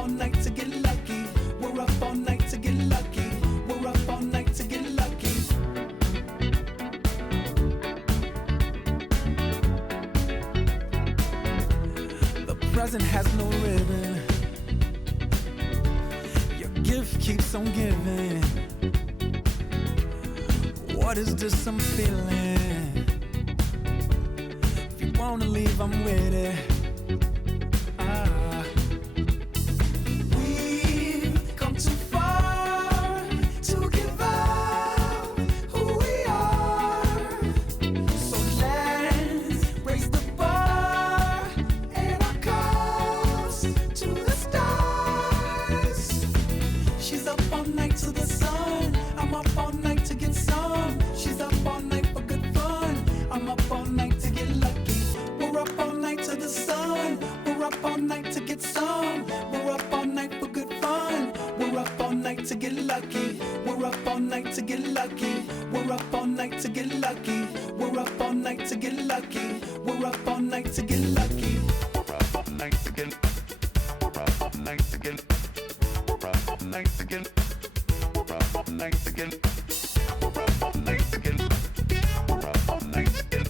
all night to get lucky. We're up all night to get lucky. We're up all night to get lucky. The present has no ribbon. Your gift keeps on giving. What is this I'm feeling? If you wanna leave, I'm with it. We've come too far to give up who we are. So let's raise the bar and our cups to the stars. She's up all night to the sun. I'm up all night to get some. She's up all night for good fun. I'm up all night to get lucky. We're up all night to the sun. We're up all night to get some. We're up all night for good fun. We're up all night to get lucky. We're up all night to get lucky. We're up all night to get lucky. We're up all night to get lucky. We're up all night to get lucky. We're up all night to get. We're up all night to get. We're up all night to get. We're up all night to get. We're up all night to get. We're up all night to get.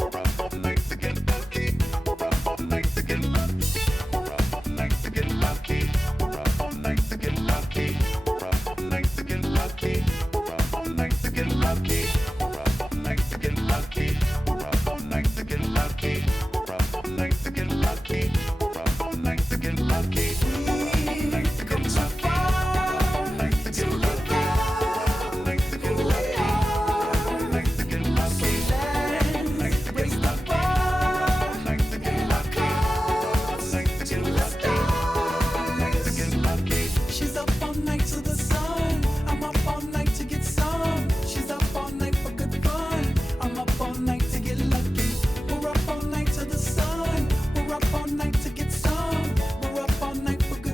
We're up all night to get lucky. We're up all night to get lucky. We're up all night to get lucky. We're up all night to get lucky. We're up all night to get lucky. We're up all night to get lucky. We're up all night to get lucky. We're up all night to get lucky. We're up all night to get lucky. We're up all night to get lucky. We've come too far to give up who we are. So let's raise the bar and our cups to the stars. She's up all night to the sun. I'm up all night to get some. She's up all night for good fun. I'm up all night to get lucky. We're up all night to the sun. We're up all night to get some. We're up all night for good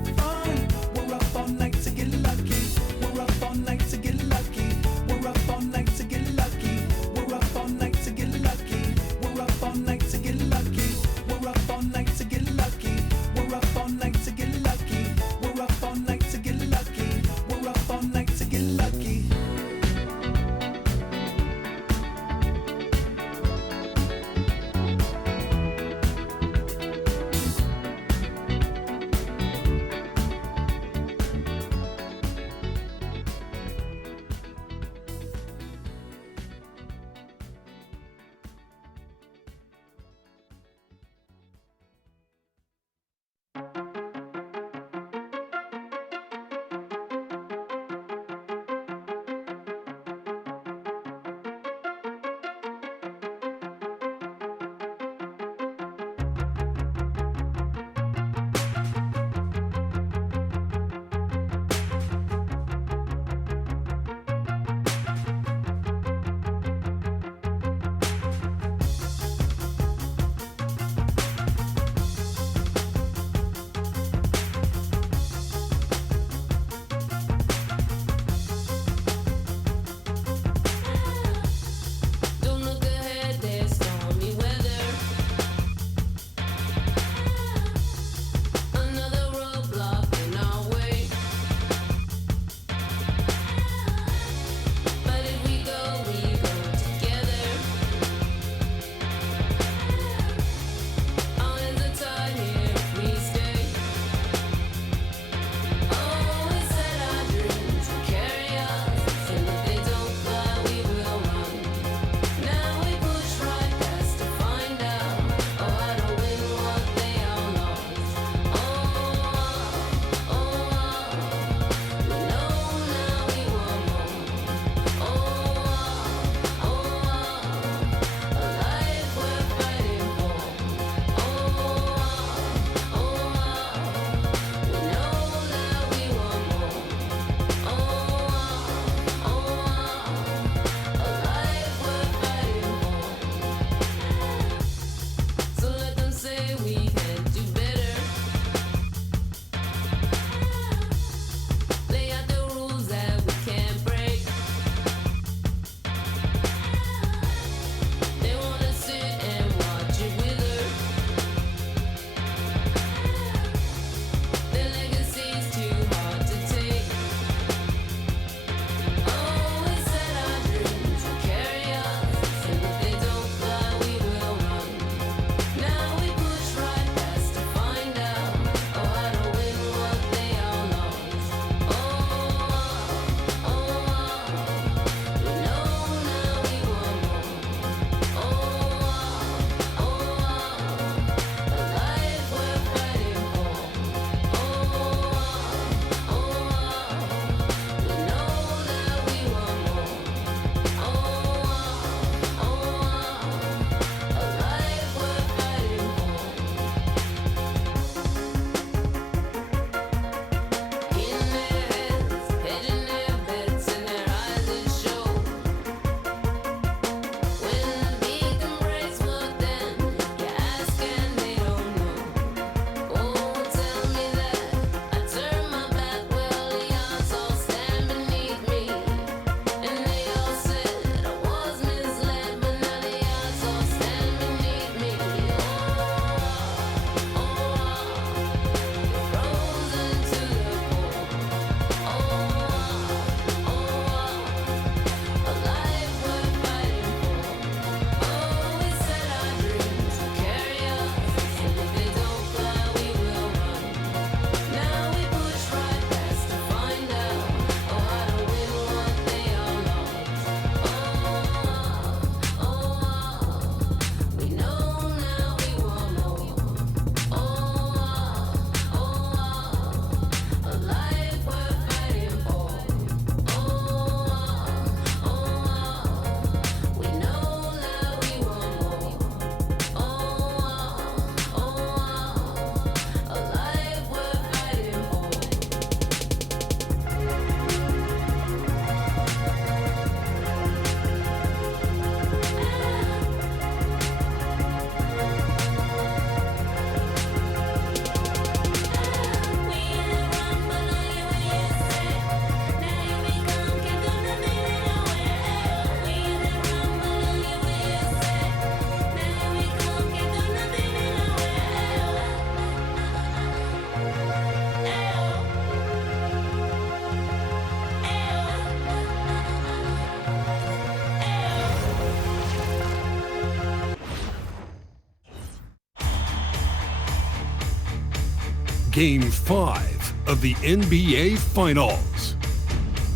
Game 5 of the NBA Finals.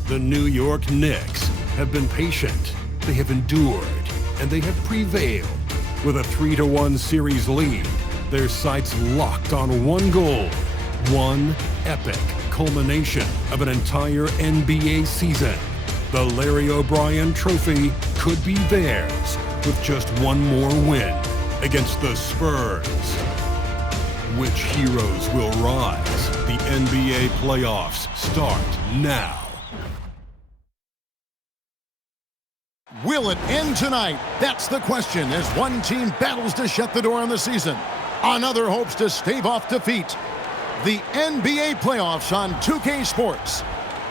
The New York Knicks have been patient, they have endured, and they have prevailed. With a 3-1 series lead, their sights locked on one goal, one epic culmination of an entire NBA season. The Larry O'Brien Trophy could be theirs with just one more win against the Spurs. Which heroes will rise? The NBA playoffs start now. Will it end tonight? That's the question as one team battles to shut the door on the season. Another hopes to stave off defeat. The NBA playoffs on 2K Sports.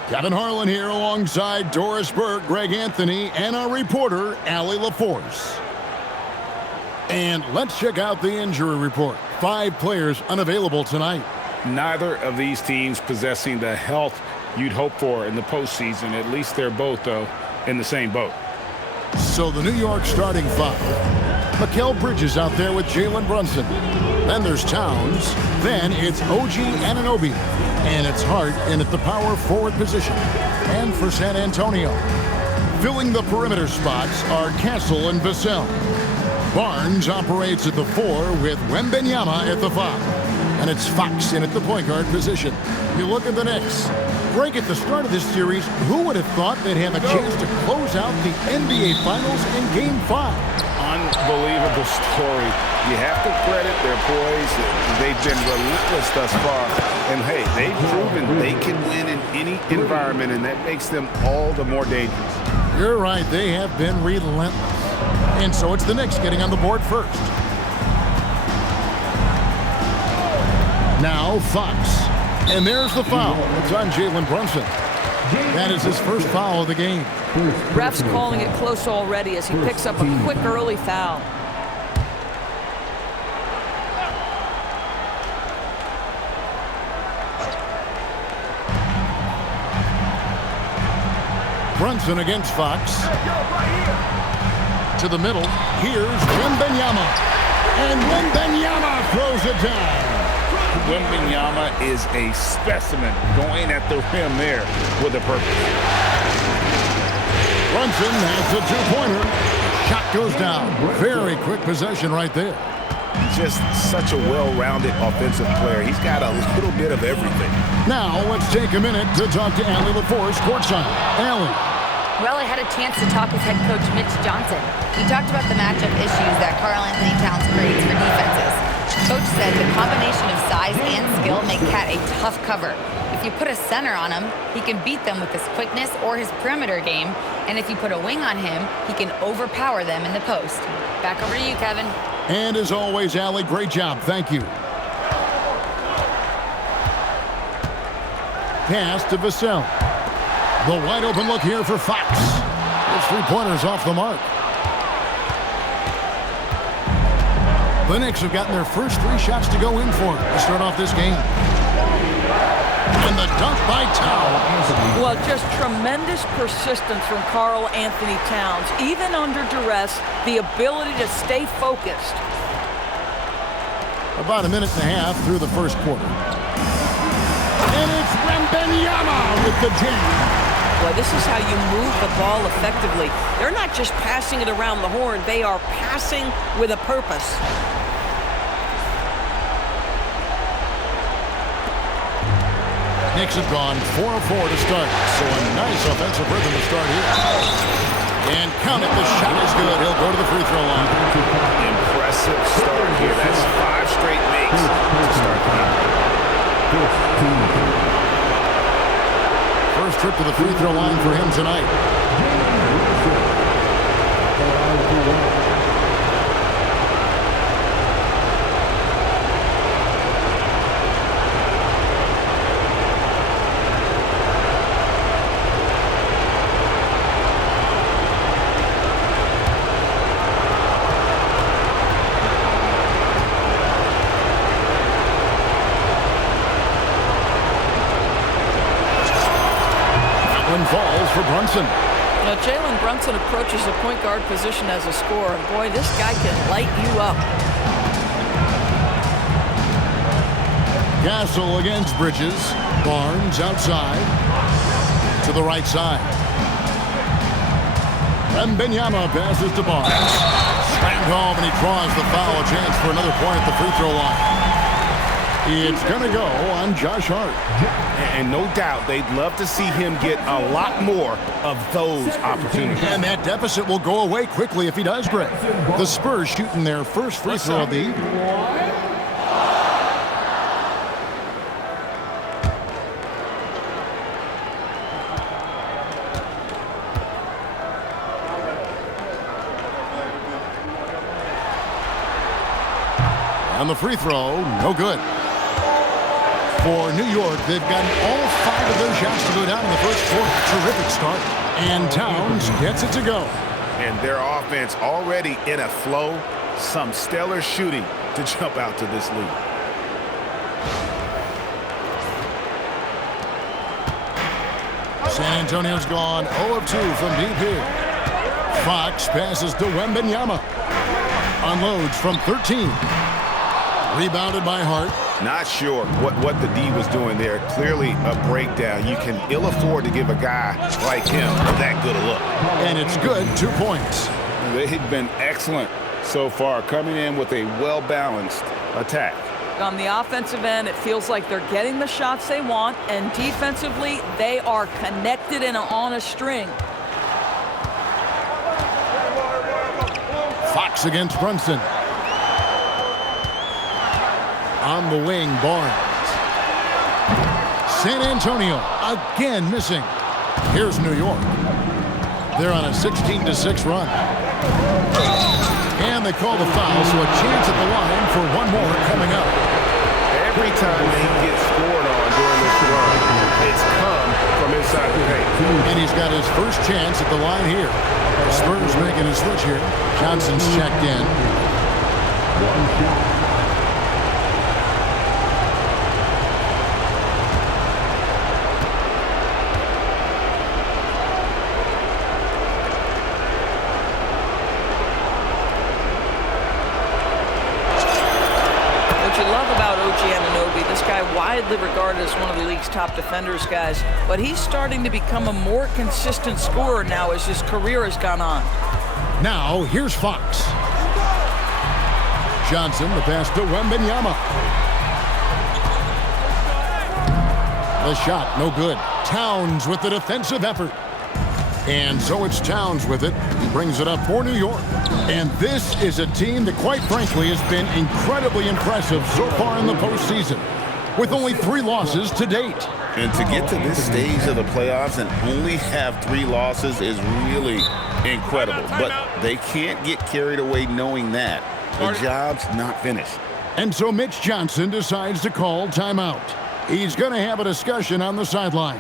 Kevin Harlan here alongside Doris Burke, Greg Anthony, and our reporter, Allie LaForce. And let's check out the injury report. 5 players unavailable tonight. Neither of these teams possessing the health you'd hope for in the postseason. At least they're both, though, in the same boat. So the New York starting 5. Mikal Bridges out there with Jalen Brunson. Then there's Towns. Then it's OG Anunoby. And it's Hart in at the power forward position. And for San Antonio, filling the perimeter spots are Castle and Vassell. Barnes operates at the 4 with Wembanyama at the 5. And it's Fox in at the point guard position. You look at the Knicks. Greg, at the start of this series, who would have thought they'd have a chance to close out the NBA Finals in Game 5? Unbelievable story. You have to credit their poise. They've been relentless thus far. And, hey, they've proven they can win in any environment, and that makes them all the more dangerous. You're right. They have been relentless. And so it's the Knicks getting on the board first. Now Fox. And there's the foul. It's on Jalen Brunson. That is his first foul of the game. Ref's calling it close already as he picks up a quick early foul. Brunson against Fox. To the middle. Here's Wembanyama. And Wembanyama throws it down. Wembanyama is a specimen going at the rim there with a purpose. Brunson has the 2-pointer. Shot goes down. Very quick possession right there. Just such a well-rounded offensive player. He's got a little bit of everything. Now let's take a minute to talk to Allie LaForce courtside. Allie. Well, I had a chance to talk with head coach Mitch Johnson. We talked about the matchup issues that Karl Anthony Towns creates for defenses. Coach said the combination of size and skill make Cat a tough cover. If you put a center on him, he can beat them with his quickness or his perimeter game. And if you put a wing on him, he can overpower them in the post. Back over to you, Kevin. And as always, Allie, great job. Thank you. Pass to Vassell. The wide open look here for Fox. His 3-pointers off the mark. The Knicks have gotten their first 3 shots to go in for to start off this game. And the dunk by Towns. Well, just tremendous persistence from Karl Anthony Towns. Even under duress, the ability to stay focused. About a minute and a half through the first quarter. And it's Wembanyama with the jam. Boy, this is how you move the ball effectively. They're not just passing it around the horn. They are passing with a purpose. Knicks have gone 4 of 4 to start. So a nice offensive rhythm to start here. And count it, the shot is good. He'll go to the free throw line. Impressive start here. That's 5 straight makes to start the game. First trip to the free throw line for him tonight. Falls for Brunson. Now, Jalen Brunson approaches the point guard position as a scorer. And boy, this guy can light you up. Castle against Bridges. Barnes outside. To the right side. And Benyama passes to Barnes. Slammed home, and he draws the foul. A chance for another point at the free throw line. It's going to go on Josh Hart. And no doubt they'd love to see him get a lot more of those opportunities. And that deficit will go away quickly if he does, Greg. The Spurs shooting their first free throw of the evening. And the free throw, no good. For New York, they've gotten all 5 of their shots to go down in the first quarter. Terrific start. And Towns gets it to go. And their offense already in a flow. Some stellar shooting to jump out to this lead. San Antonio's gone 0 of 2 from deep here. Fox passes to Wembanyama. Unloads from 13. Rebounded by Hart. Not sure what the D was doing there. Clearly a breakdown. You can ill afford to give a guy like him that good a look. And it's good, 2 points. They've been excellent so far, coming in with a well-balanced attack. On the offensive end, it feels like they're getting the shots they want, and defensively, they are connected and on a string. Fox against Brunson. On the wing, Barnes. San Antonio again missing. Here's New York. They're on a 16-6 run. And they call the foul, so a chance at the line for one more coming up. Every time they get scored on during this run, it's come from inside the paint. And he's got his first chance at the line here. Spurs making a switch here. Johnson's checked in. One shot. Widely regarded as one of the league's top defenders, guys, but he's starting to become a more consistent scorer now as his career has gone on. Now, here's Fox. Johnson, the pass to Wembanyama. The shot, no good. Towns with the defensive effort. And so it's Towns with it. He brings it up for New York. And this is a team that, quite frankly, has been incredibly impressive so far in the postseason, with only 3 losses to date. And to get to this stage of the playoffs and only have 3 losses is really incredible. But they can't get carried away knowing that the job's not finished. And so Mitch Johnson decides to call timeout. He's going to have a discussion on the sideline.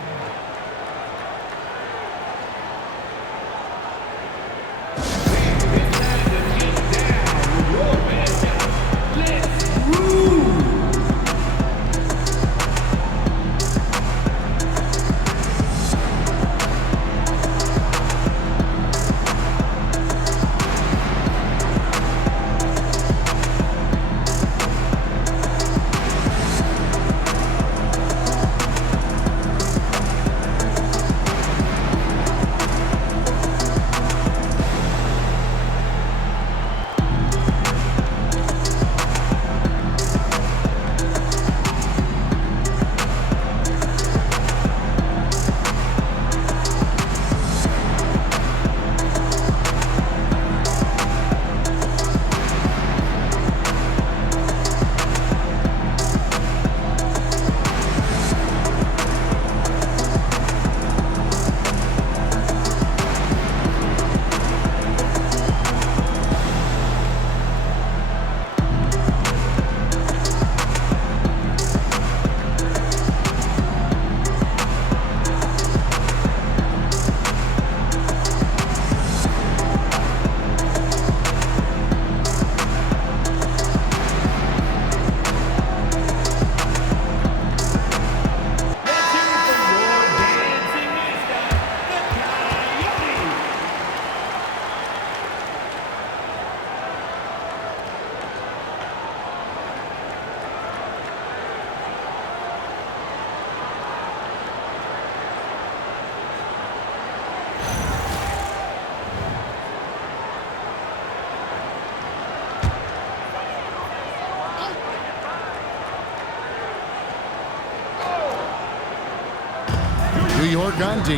York on D.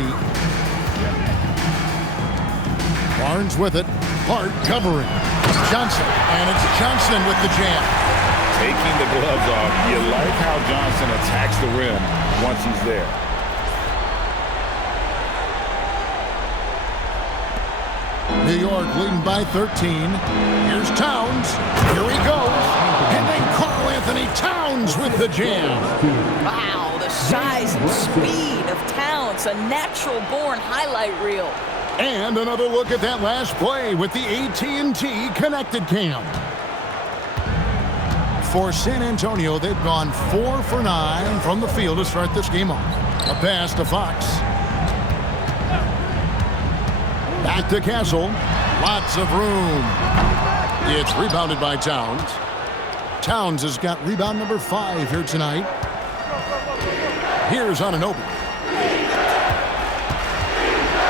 Barnes with it. Hart covering. Johnson. And it's Johnson with the jam. Taking the gloves off. You like how Johnson attacks the rim once he's there. New York leading by 13. Here's Towns. Here he goes. And then Karl Anthony Towns with the jam. Wow, the size and speed of Towns, a natural-born highlight reel. And another look at that last play with the AT&T connected cam. For San Antonio, they've gone 4 for 9 from the field to start this game off. A pass to Fox. Back to Castle. Lots of room. It's rebounded by Towns. Towns has got rebound number 5 here tonight. Here's Anunoby.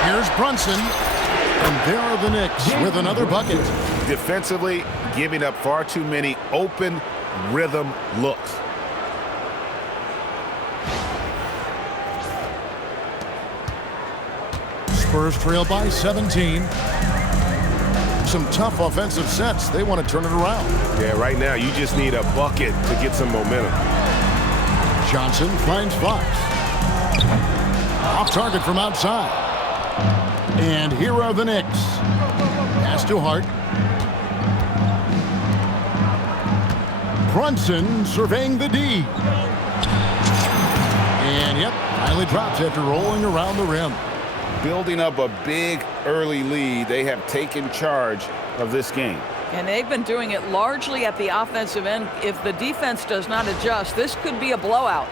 Here's Brunson. And there are the Knicks with another bucket. Defensively, giving up far too many open rhythm looks. Spurs trail by 17. Some tough offensive sets. They want to turn it around. Yeah, right now you just need a bucket to get some momentum. Johnson finds Fox. Off target from outside. And here are the Knicks. Pass to Hart. Brunson surveying the D. And yep, finally drops after rolling around the rim. Building up a big early lead, they have taken charge of this game. And they've been doing it largely at the offensive end. If the defense does not adjust, this could be a blowout.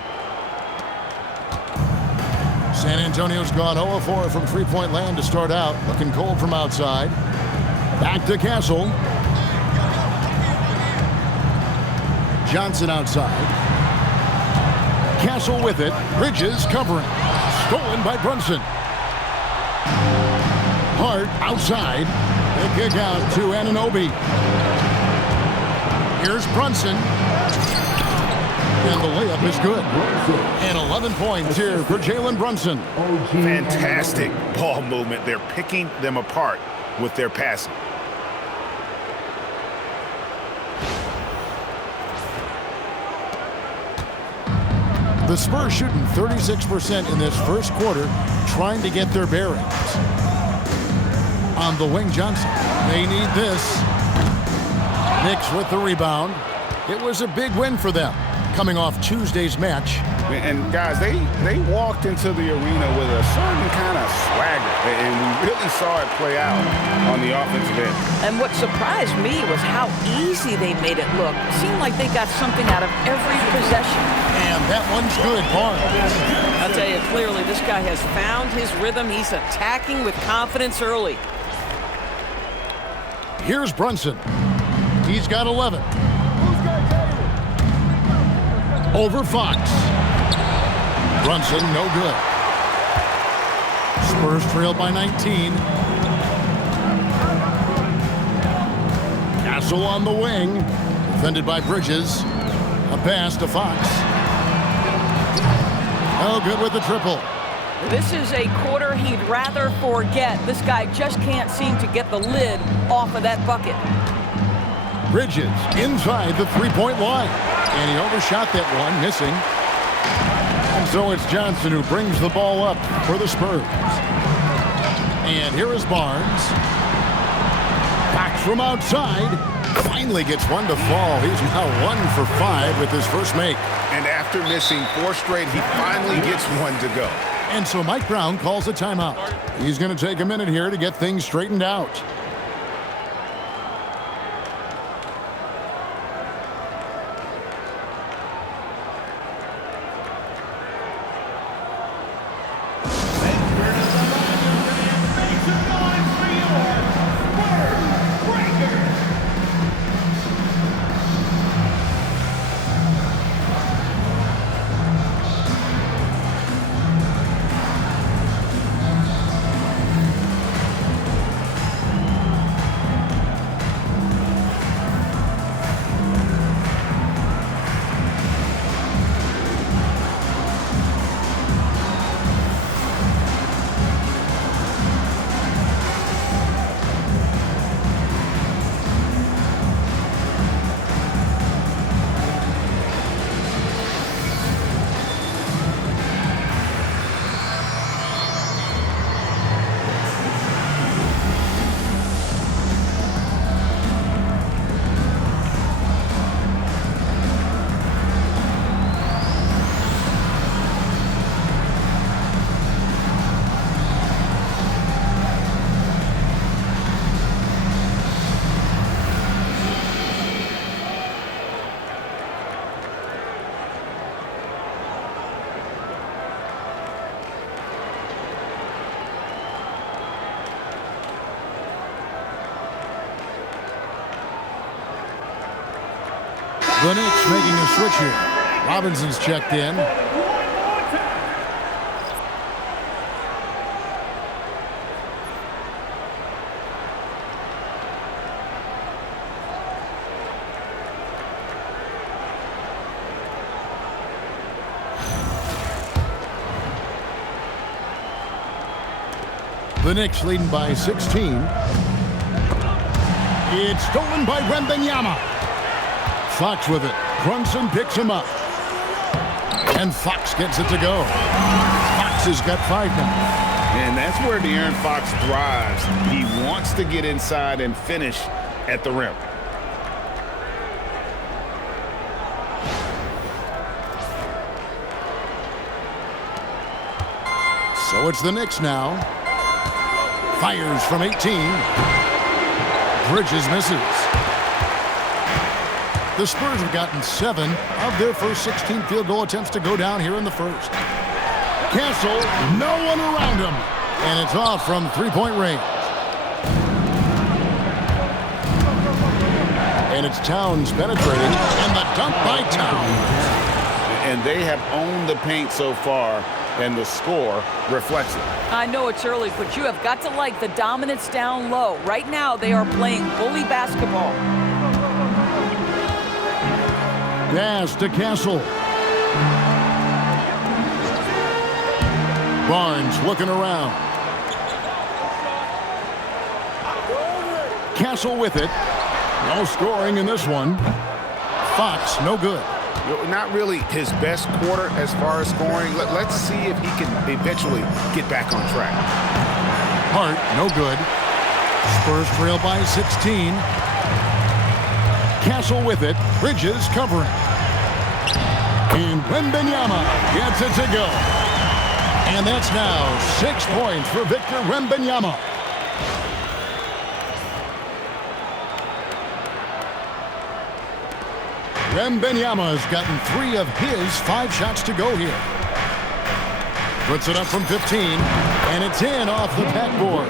San Antonio's gone 0-4 from three-point land to start out. Looking cold from outside. Back to Castle. Johnson outside. Castle with it. Bridges covering. Stolen by Brunson. Hart outside. The kick out to Anunoby. Here's Brunson. And the layup is good. And 11 points here for Jalen Brunson. Fantastic ball movement. They're picking them apart with their passing. The Spurs shooting 36% in this first quarter, trying to get their bearings. On the wing, Johnson. They need this. Knicks with the rebound. It was a big win for them, coming off Tuesday's match. And guys, they walked into the arena with a certain kind of swagger, and we really saw it play out on the offensive end. And what surprised me was how easy they made it look. It seemed like they got something out of every possession. And that one's good, Barnes. I'll tell you clearly, this guy has found his rhythm. He's attacking with confidence early. Here's Brunson. He's got 11. Over Fox. Brunson, no good. Spurs trail by 19. Castle on the wing. Defended by Bridges. A pass to Fox. Oh, good with the triple. This is a quarter he'd rather forget. This guy just can't seem to get the lid off of that bucket. Bridges inside the three-point line. And he overshot that one, missing. And so it's Johnson who brings the ball up for the Spurs. And here is Barnes. Back from outside. Finally gets one to fall. He's now 1 for 5 with his first make. And after missing 4 straight, he finally gets one to go. And so Mike Brown calls a timeout. He's going to take a minute here to get things straightened out. The Knicks making a switch here. Robinson's checked in. The Knicks leading by 16. It's stolen by Wembanyama. Fox with it. Brunson picks him up. And Fox gets it to go. Fox has got 5 now. And that's where De'Aaron Fox thrives. He wants to get inside and finish at the rim. So it's the Knicks now. Fires from 18. Bridges misses. The Spurs have gotten 7 of their first 16 field goal attempts to go down here in the first. Castle, no one around him. And it's off from three-point range. And it's Towns penetrating. And the dunk by Towns. And they have owned the paint so far, and the score reflects it. I know it's early, but you have got to like the dominance down low. Right now, they are playing bully basketball. Pass to Castle. Barnes looking around. Castle with it. No scoring in this one. Fox, no good. Not really his best quarter as far as scoring. Let's see if he can eventually get back on track. Hart, no good. Spurs trail by 16. Castle with it. Bridges covering. And Wembanyama gets it to go. And that's now 6 points for Victor Wembanyama. Wembanyama has gotten 3 of his 5 shots to go here. Puts it up from 15, and it's in off the backboard.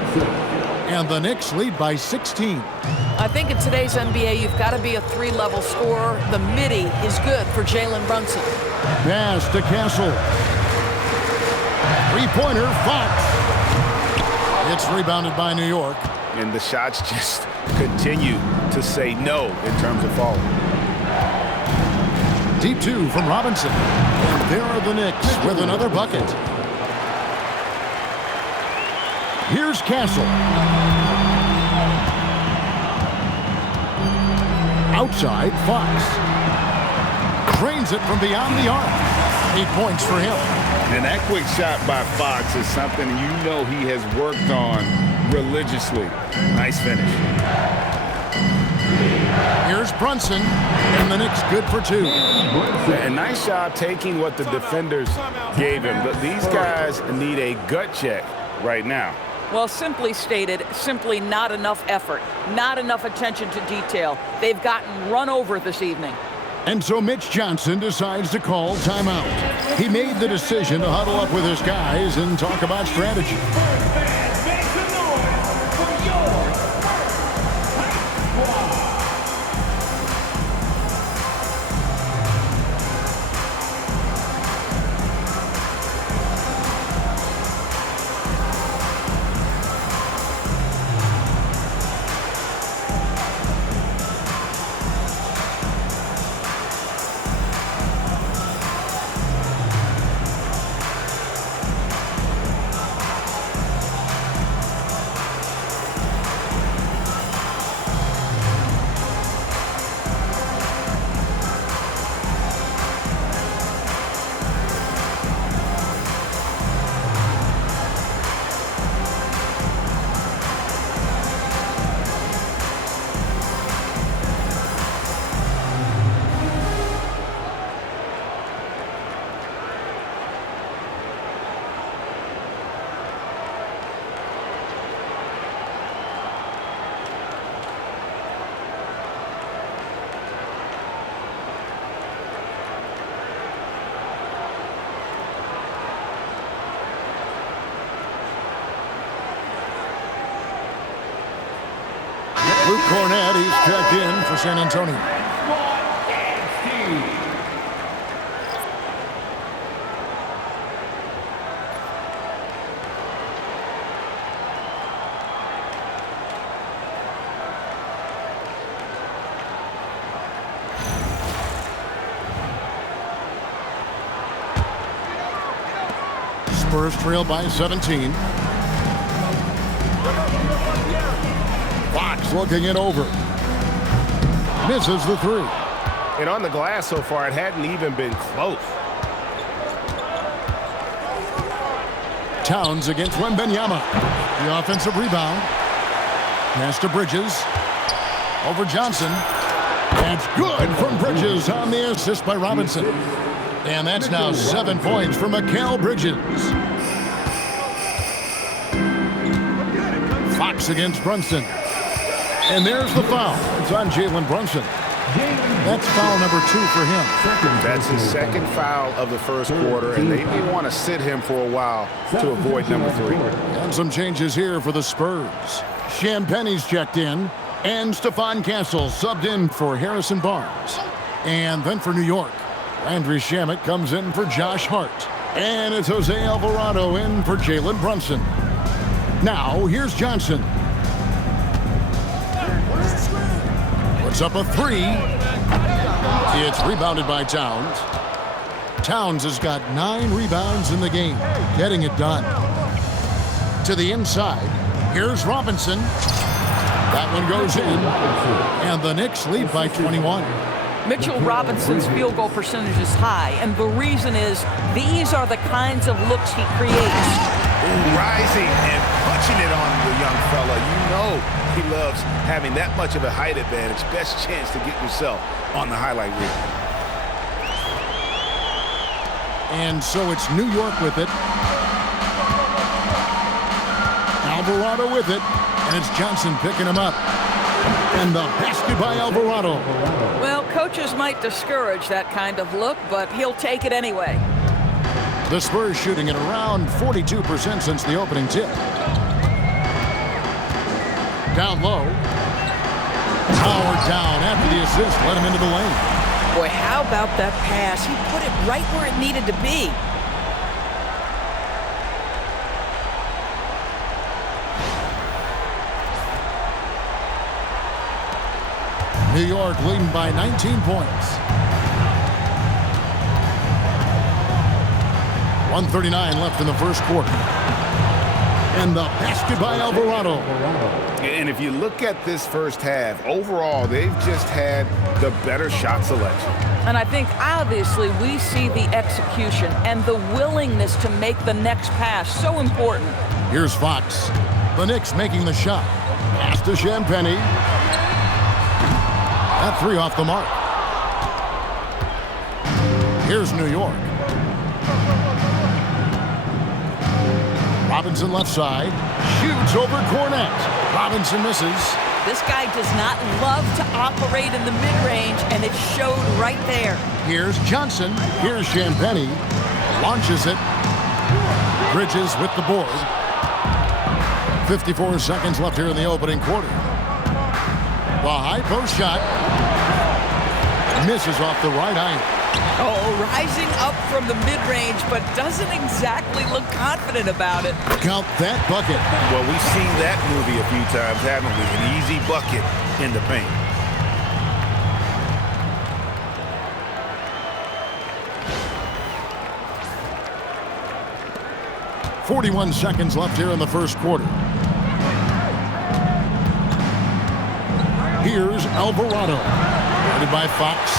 And the Knicks lead by 16. I think in today's NBA, you've got to be a 3-level scorer. The midi is good for Jalen Brunson. Pass to Castle. Three-pointer, Fox. It's rebounded by New York. And the shots just continue to say no in terms of falling. Deep 2 from Robinson. And there are the Knicks with another bucket. Here's Castle. Outside, Fox. Drains it from beyond the arc. 8 points for him. And that quick shot by Fox is something you know he has worked on religiously. Nice finish. Here's Brunson, and the Knicks good for 2. A nice job taking what the defenders gave him. But these guys need a gut check right now. Well, simply stated, simply not enough effort, not enough attention to detail. They've gotten run over this evening. And so Mitch Johnson decides to call timeout. He made the decision to huddle up with his guys and talk about strategy. Luke Cornett, he's checked in for San Antonio. Spurs trail by 17. Fox looking it over. Misses the three. And on the glass so far, it hadn't even been close. Towns against Wembanyama. The offensive rebound. Pass to Bridges. Over Johnson. That's good from Bridges on the assist by Robinson. And that's now 7 points for Mikal Bridges. Fox against Brunson. And there's the foul. It's on Jalen Brunson. That's foul number 2 for him. That's his second foul of the first quarter, and they may want to sit him for a while to avoid number 3. And some changes here for the Spurs. Champagne's checked in, and Stephon Castle subbed in for Harrison Barnes. And then for New York, Landry Shamet comes in for Josh Hart. And it's Jose Alvarado in for Jalen Brunson. Now, here's Johnson. Puts up a 3. It's rebounded by Towns. Towns has got 9 rebounds in the game, getting it done. To the inside, here's Robinson. That one goes in, and the Knicks lead by 21. Mitchell Robinson's field goal percentage is high, and the reason is these are the kinds of looks he creates. Rising and punching it on the young fella. You know he loves having that much of a height advantage. Best chance to get yourself on the highlight reel. And so it's New York with it. Alvarado with it, and it's Johnson picking him up. And the basket by Alvarado. Well, coaches might discourage that kind of look, but he'll take it anyway. The Spurs shooting at around 42% since the opening tip. Down low. Power down after the assist. Let him into the lane. Boy, how about that pass? He put it right where it needed to be. New York leading by 19 points. 1:39 left in the first quarter. And the basket by Alvarado. And if you look at this first half, overall, they've just had the better shot selection. And I think, obviously, we see the execution and the willingness to make the next pass so important. Here's Fox. The Knicks making the shot. Pass to Champagnie. That 3 off the mark. Here's New York. Robinson left side. Shoots over Cornet. Robinson misses. This guy does not love to operate in the mid-range, and it showed right there. Here's Johnson. Here's Champagnie. Launches it. Bridges with the board. 54 seconds left here in the opening quarter. The high post shot. Misses off the right eye. Oh, rising up from the mid-range, but doesn't exactly look confident about it. Count that bucket. Well, we've seen that movie a few times, haven't we? An easy bucket in the paint. .41 seconds left here in the first quarter. Here's Alvarado. Guarded by Fox.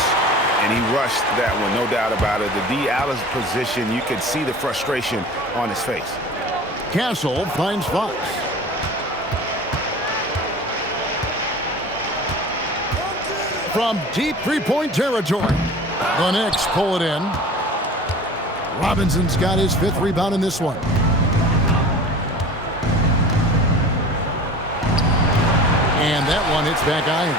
And he rushed that one, no doubt about it. The D. Allen's position, you could see the frustration on his face. Castle finds Fox. From deep three-point territory, the Knicks pull it in. Robinson's got his 5th rebound in this one. And that one hits back iron.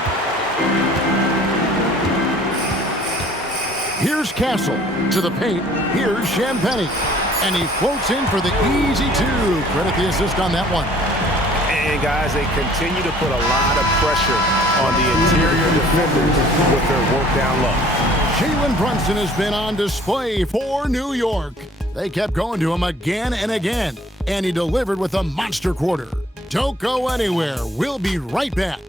Here's Castle to the paint. Here's Champagnie. And he floats in for the easy 2. Credit the assist on that one. And guys, they continue to put a lot of pressure on the interior defenders with their work down low. Jalen Brunson has been on display for New York. They kept going to him again and again, and he delivered with a monster quarter. Don't go anywhere. We'll be right back.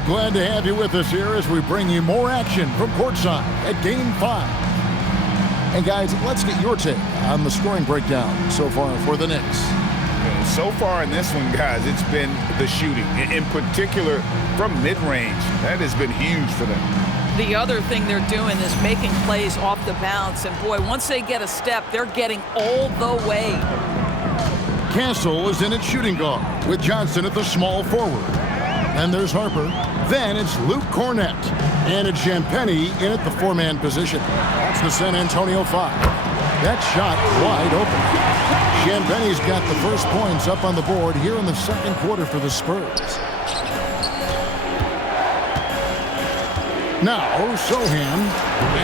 So glad to have you with us here as we bring you more action from courtside at Game 5. And guys, let's get your take on the scoring breakdown so far for the Knicks. So far in this one, guys, it's been the shooting, in particular from mid-range. That has been huge for them. The other thing they're doing is making plays off the bounce. And boy, once they get a step, they're getting all the way. Castle is in at shooting guard with Johnson at the small forward. And there's Harper. Then it's Luke Cornett. And it's Champagnie in at the four-man position. That's the San Antonio 5. That shot wide open. Champagnie's got the first points up on the board here in the second quarter for the Spurs. Now, Sohan,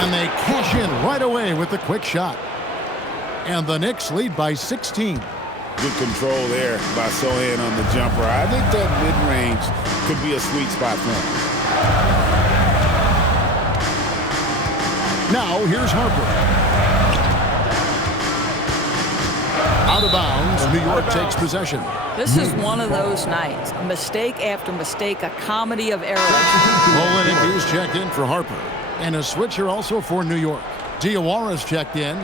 and they cash in right away with the quick shot. And the Knicks lead by 16. Good control there by Sohan on the jumper. I think that mid-range could be a sweet spot for him. Now, here's Harper. Out of bounds, New York takes possession. This is one of those nights. Mistake after mistake, a comedy of errors. Olenek is checked in for Harper. And a switcher also for New York. Diawara's checked in.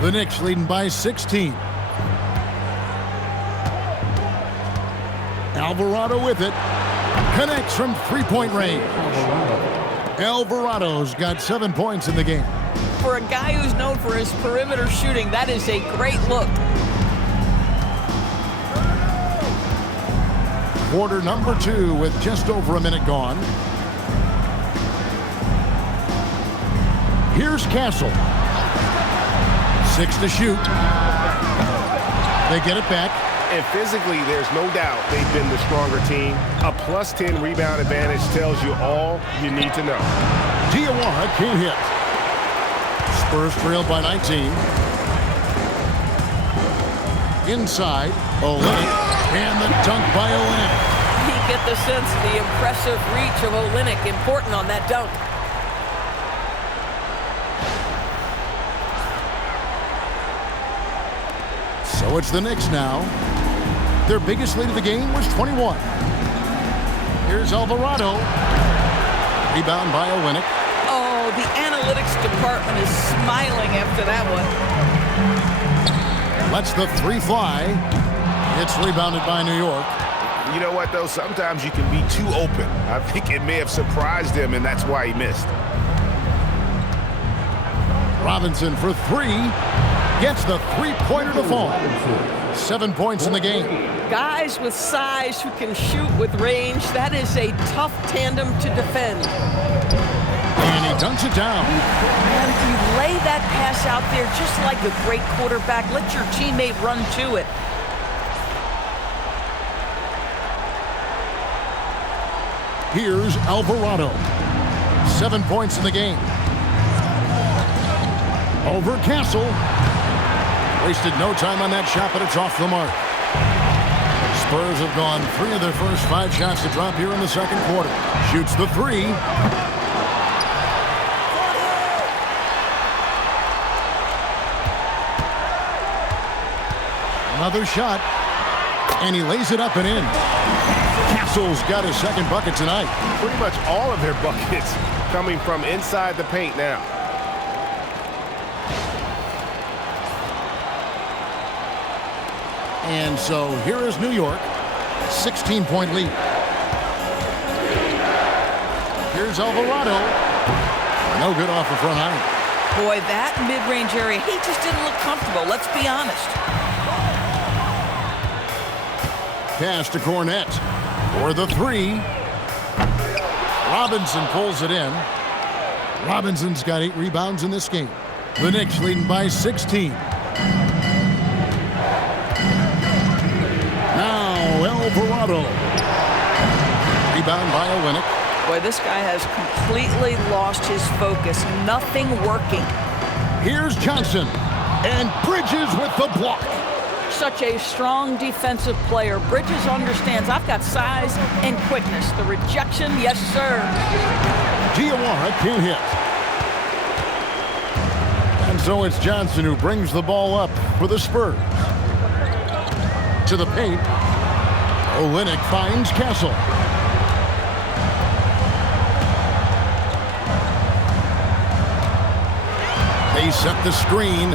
The Knicks leading by 16. Alvarado with it. Connects from three-point range. Alvarado's got 7 points in the game. For a guy who's known for his perimeter shooting, that is a great look. Quarter number 2 with just over a minute gone. Here's Castle. 6 to shoot. They get it back. And physically, there's no doubt they've been the stronger team. A plus 10 rebound advantage tells you all you need to know. Diawara can't hit. Spurs trailed by 19. Inside, Olenek, and the dunk by Olenek. You get the sense of the impressive reach of Olenek, important on that dunk. So it's the Knicks now. Their biggest lead of the game was 21. Here's Alvarado. Rebound by Olenek. Oh, the analytics department is smiling after that one. Lets the three fly. It's rebounded by New York. You know what, though? Sometimes you can be too open. I think it may have surprised him, and that's why he missed. Robinson for 3. Gets the three-pointer to fall. 7 points in the game. Guys with size who can shoot with range, that is a tough tandem to defend. And he dunks it down. And you lay that pass out there just like a great quarterback. Let your teammate run to it. Here's Alvarado. 7 points in the game. Over Castle. Wasted no time on that shot, but it's off the mark. Spurs have gone 3 of their first 5 shots to drop here in the second quarter. Shoots the 3. Another shot. And he lays it up and in. Castle's got his second bucket tonight. Pretty much all of their buckets coming from inside the paint now. And so here is New York, 16-point lead. Here's Alvarado. No good off the front iron. Boy, that mid-range area, he just didn't look comfortable, let's be honest. Pass to Cornett for the 3. Robinson pulls it in. Robinson's got 8 rebounds in this game. The Knicks leading by 16. Alvarado. Rebound by Olenek. Boy, this guy has completely lost his focus. Nothing working. Here's Johnson. And Bridges with the block. Such a strong defensive player. Bridges understands I've got size and quickness. The rejection, yes, sir. Diawara can't hit. And so it's Johnson who brings the ball up for the Spurs. To the paint. Olynyk finds Castle. They set the screen.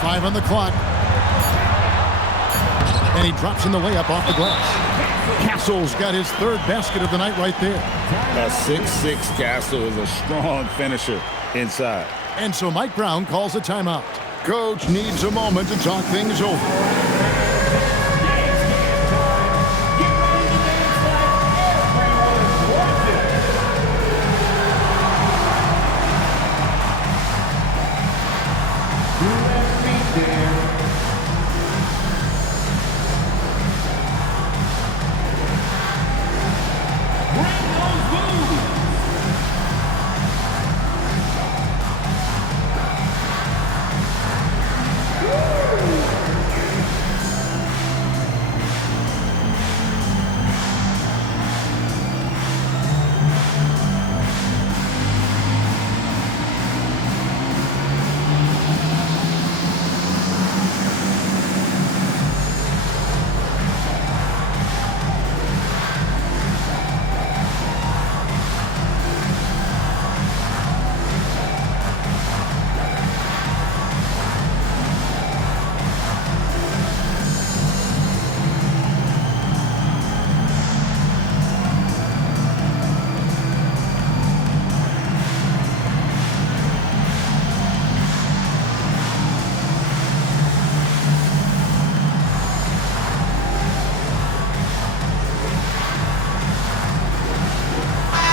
5 on the clock. And he drops in the layup off the glass. Castle's got his 3rd basket of the night right there. A 6'6" Castle is a strong finisher inside. And so Mike Brown calls a timeout. Coach needs a moment to talk things over.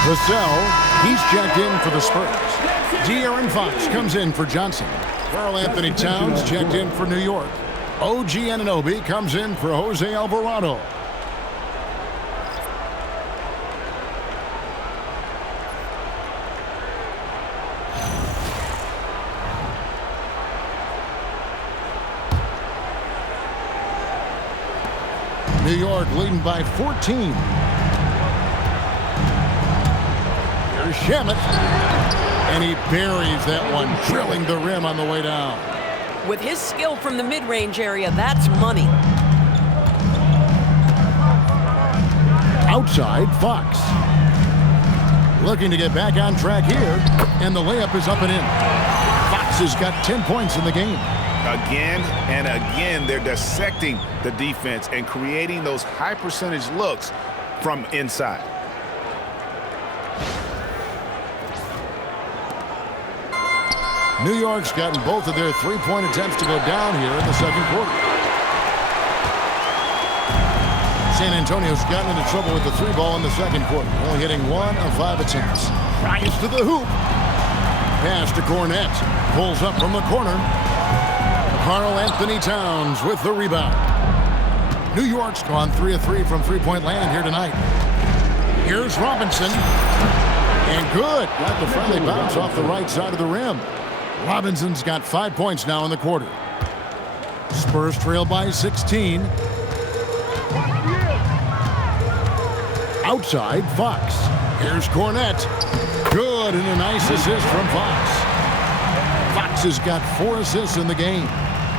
Vassell, he's checked in for the Spurs. De'Aaron Fox comes in for Johnson. Karl Anthony Towns checked in for New York. OG Anunoby comes in for Jose Alvarado. New York leading by 14. Shamet, and he buries that one, drilling the rim on the way down. With his skill from the mid-range area, that's money. Outside, Fox. Looking to get back on track here, and the layup is up and in. Fox has got 10 points in the game. Again and again, they're dissecting the defense and creating those high-percentage looks from inside. New York's gotten both of their three-point attempts to go down here in the second quarter. San Antonio's gotten into trouble with the 3-ball in the second quarter, only hitting 1 of 5 attempts. Tries to the hoop. Pass to Cornette. Pulls up from the corner. Karl Anthony Towns with the rebound. New York's gone 3 of 3 from three-point land here tonight. Here's Robinson. And good. Got the friendly bounce off the right side of the rim. Robinson's got 5 points now in the quarter. Spurs trail by 16. Outside, Fox. Here's Cornette. Good, and a nice assist from Fox. Fox has got 4 assists in the game.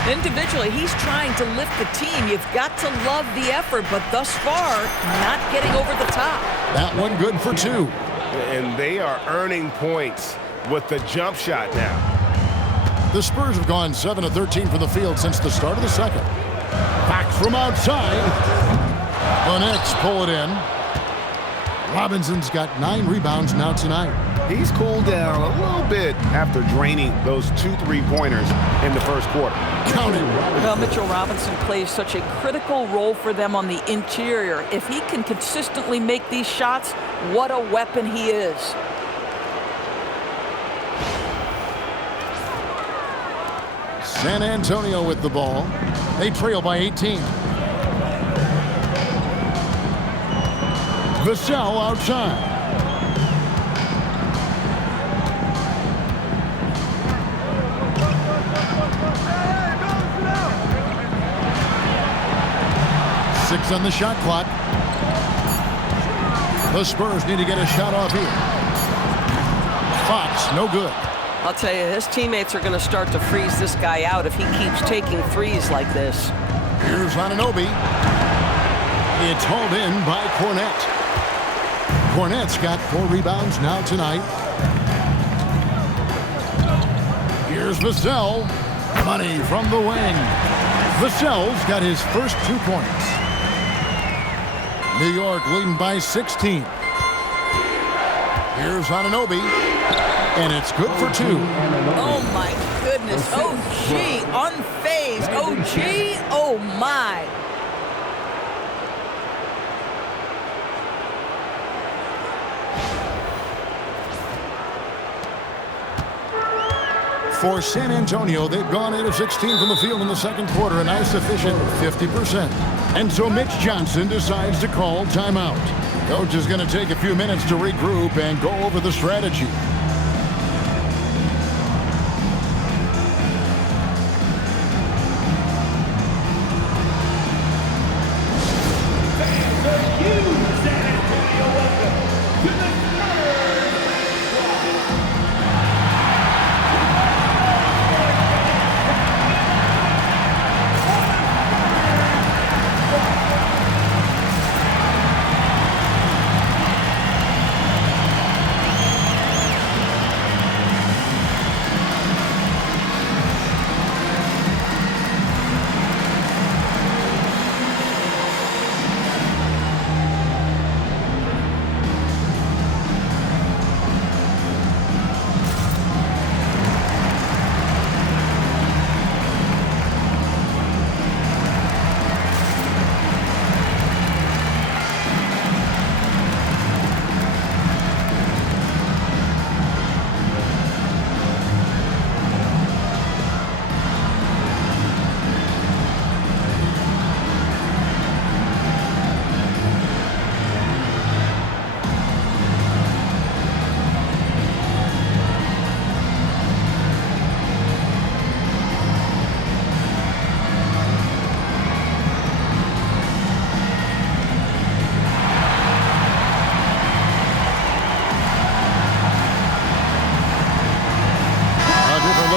Individually, he's trying to lift the team. You've got to love the effort, but thus far, not getting over the top. That one good for 2. And they are earning points with the jump shot now. The Spurs have gone 7 of 13 from the field since the start of the second. Back from outside. The Knicks pull it in. Robinson's got 9 rebounds now tonight. He's cooled down a little bit after draining those 2 3-pointers in the first quarter. Count it. Well, Mitchell Robinson plays such a critical role for them on the interior. If he can consistently make these shots, what a weapon he is. San Antonio with the ball. They trail by 18. Vassell outside. Six on the shot clock. The Spurs need to get a shot off here. Fox, no good. I'll tell you, his teammates are going to start to freeze this guy out if he keeps taking threes like this. Here's Anunoby. It's hauled in by Cornette. Cornette's got 4 rebounds now tonight. Here's Vassell. Money from the wing. Vassell's got his first 2 points. New York leading by 16. Here's Anunoby. And it's good for 2. Oh, my goodness. OG, unfazed. OG, oh, my. For San Antonio, they've gone 8 of 16 from the field in the second quarter, a nice efficient 50%. And so Mitch Johnson decides to call timeout. Coach is going to take a few minutes to regroup and go over the strategy.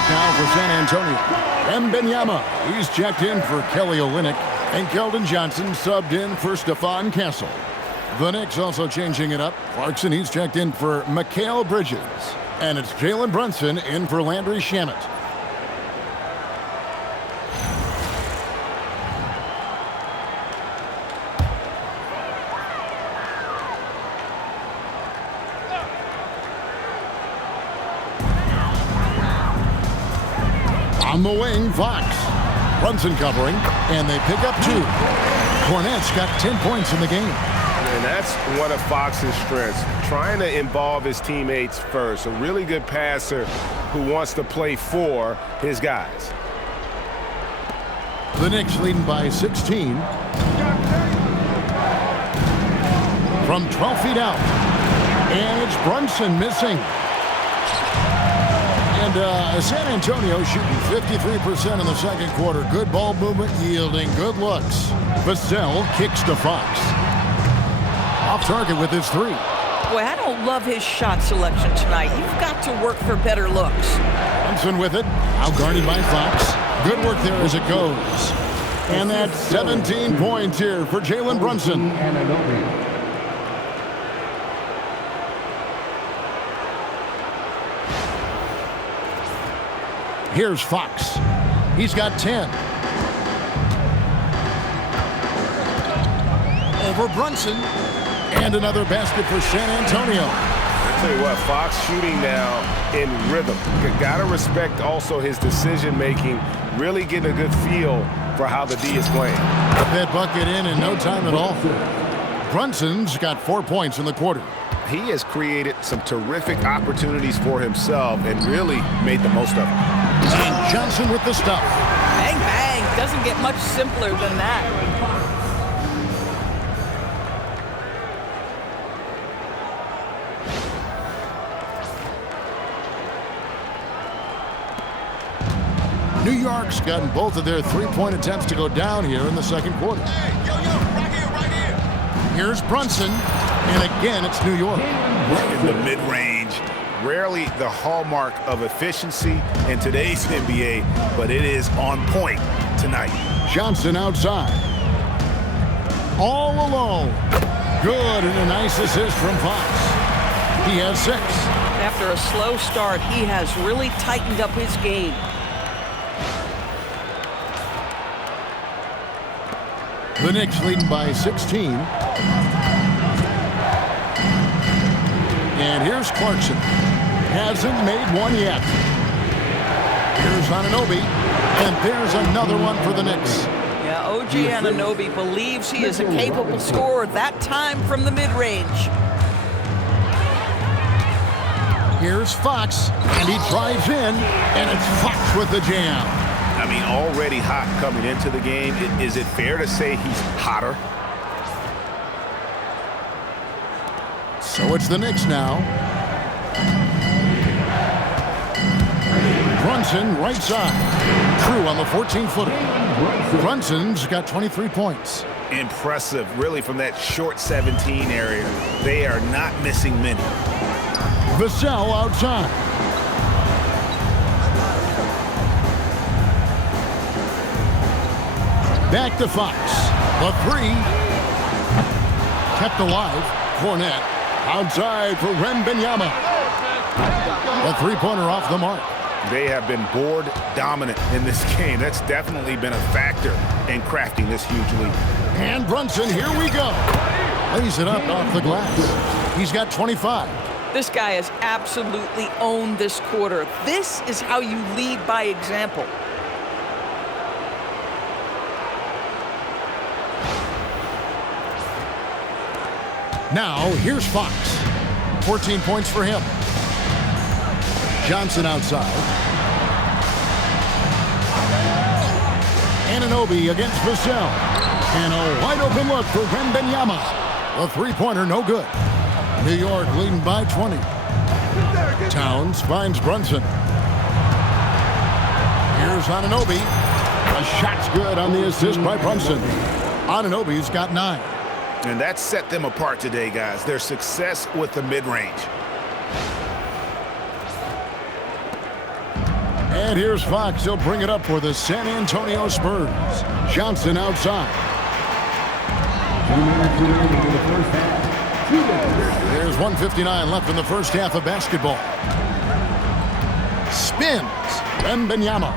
Now for San Antonio, Mbenyama. He's checked in for Kelly Olynyk, and Keldon Johnson subbed in for Stephon Castle. The Knicks also changing it up. Clarkson, he's checked in for Mikal Bridges, and it's Jalen Brunson in for Landry Shamet. On the wing, Fox. Brunson covering, and they pick up 2. Cornette's got 10 points in the game. And that's one of Fox's strengths, trying to involve his teammates first. A really good passer who wants to play for his guys. The Knicks leading by 16. From 12 feet out. And it's Brunson missing. And San Antonio shooting 53% in the second quarter. Good ball movement, yielding good looks. Vassell kicks to Fox. Off target with his 3. Boy, I don't love his shot selection tonight. You've got to work for better looks. Brunson with it. Outguarded by Fox. Good work there as it goes. And that's 17 points here for Jalen Brunson. Here's Fox. He's got 10. Over Brunson. And another basket for San Antonio. I tell you what, Fox shooting now in rhythm. You got to respect also his decision-making, really getting a good feel for how the D is playing. Put that bucket in no time at all. Brunson's got 4 points in the quarter. He has created some terrific opportunities for himself and really made the most of them. And Johnson with the stuff. Bang, bang. Doesn't get much simpler than that. New York's gotten both of their three-point attempts to go down here in the second quarter. Hey, yo, right here, right here. Here's Brunson, and again it's New York. In the mid-range, Rarely the hallmark of efficiency in today's NBA, but it is on point tonight. Johnson outside. All alone. Good, and a nice assist from Fox. He has 6. After a slow start, he has really tightened up his game. The Knicks leading by 16. And here's Clarkson. Hasn't made one yet. Here's Anunoby. And there's another one for the Knicks. Yeah, OG Anunoby believes he is a capable scorer, that time from the mid-range. Here's Fox, and he drives in, and it's Fox with the jam. I mean, already hot coming into the game. Is it fair to say he's hotter? So it's the Knicks now. Brunson right side. True on the 14-footer. Brunson's got 23 points. Impressive, really, from that short 17 area. They are not missing many. Vassell outside. Back to Fox. The 3. Kept alive. Cornette outside for Wembanyama. The three-pointer off the mark. They have been board dominant in this game. That's definitely been a factor in crafting this huge lead. And Brunson, here we go. Lays it up off the glass. He's got 25. This guy has absolutely owned this quarter. This is how you lead by example. Now, here's Fox. 14 points for him. Johnson outside. Anunoby against Vassell. And a wide-open look for Wembanyama. The three-pointer, no good. New York leading by 20. Towns finds Brunson. Here's Anunoby. The shot's good on the assist by Brunson. Anunoby's got 9. And that set them apart today, guys. Their success with the mid-range. And here's Fox. He'll bring it up for the San Antonio Spurs. Johnson outside. There's 1:59 left in the first half of basketball. Spins. Wembanyama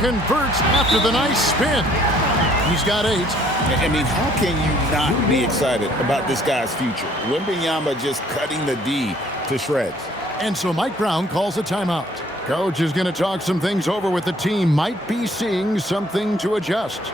converts after the nice spin. He's got 8. I mean, how can you not be excited about this guy's future? Wembanyama just cutting the D to shreds. And so Mike Brown calls a timeout. Coach is going to talk some things over with the team. Might be seeing something to adjust.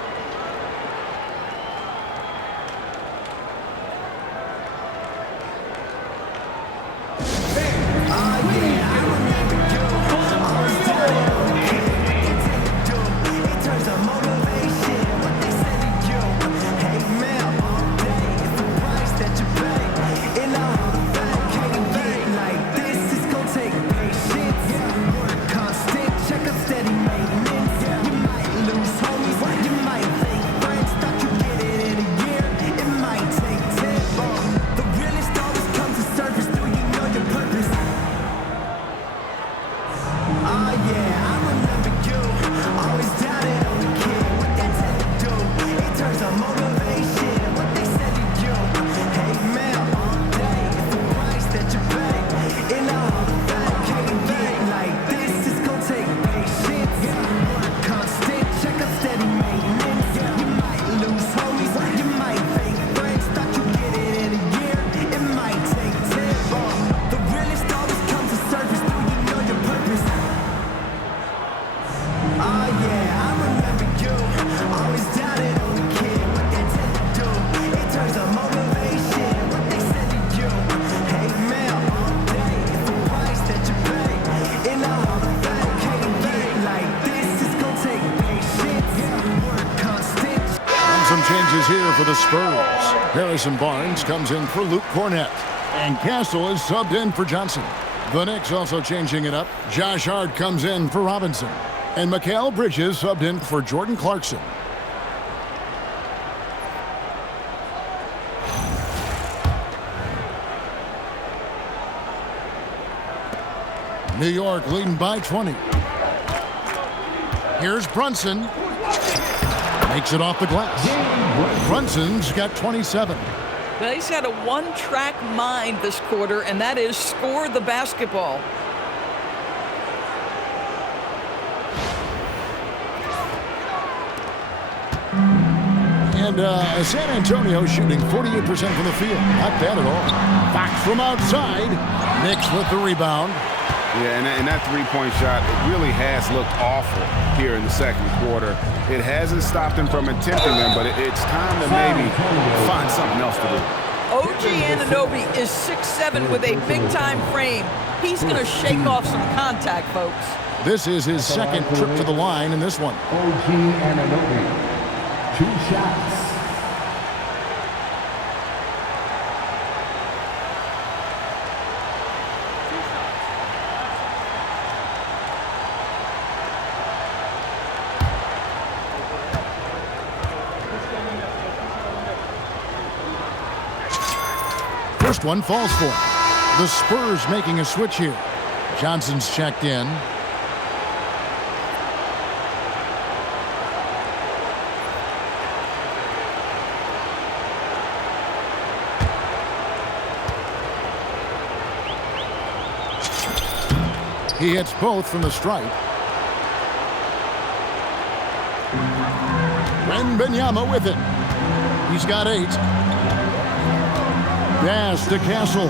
Here for the Spurs. Harrison Barnes comes in for Luke Cornette. And Castle is subbed in for Johnson. The Knicks also changing it up. Josh Hart comes in for Robinson. And Mikal Bridges subbed in for Jordan Clarkson. New York leading by 20. Here's Brunson. Makes it off the glass. Brunson's got 27. Well, he's had a one-track mind this quarter, and that is score the basketball. And San Antonio shooting 48% from the field. Not bad at all. Fox from outside. Knicks with the rebound. Yeah, and that three-point shot, it really has looked awful here in the second quarter. It hasn't stopped him from attempting them, but it's time to maybe find something else to do. OG Anunoby is 6'7" with a big-time frame. He's going to shake off some contact, folks. This is his second trip to the line in this one. OG Anunoby. 2 shots. First one falls for him. The Spurs making a switch here. Johnson's checked in. He hits both from the stripe. Wembanyama with it. He's got 8. Pass to Castle.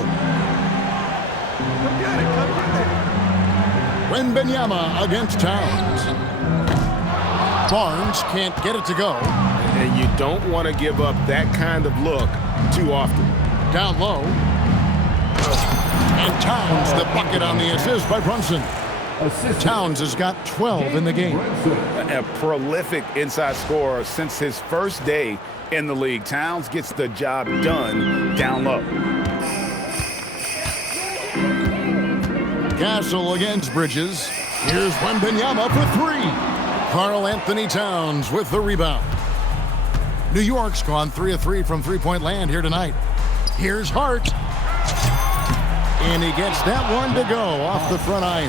Wembanyama against Towns. Barnes can't get it to go. And you don't want to give up that kind of look too often. Down low. And Towns the bucket on the assist by Brunson. Towns has got 12 in the game. A prolific inside scorer since his first day in the league. Towns gets the job done down low. Castle against Bridges. Here's Wembanyama for 3. Karl Anthony Towns with the rebound. New York's gone 3 of 3 from three-point land here tonight. Here's Hart. And he gets that one to go off the front iron.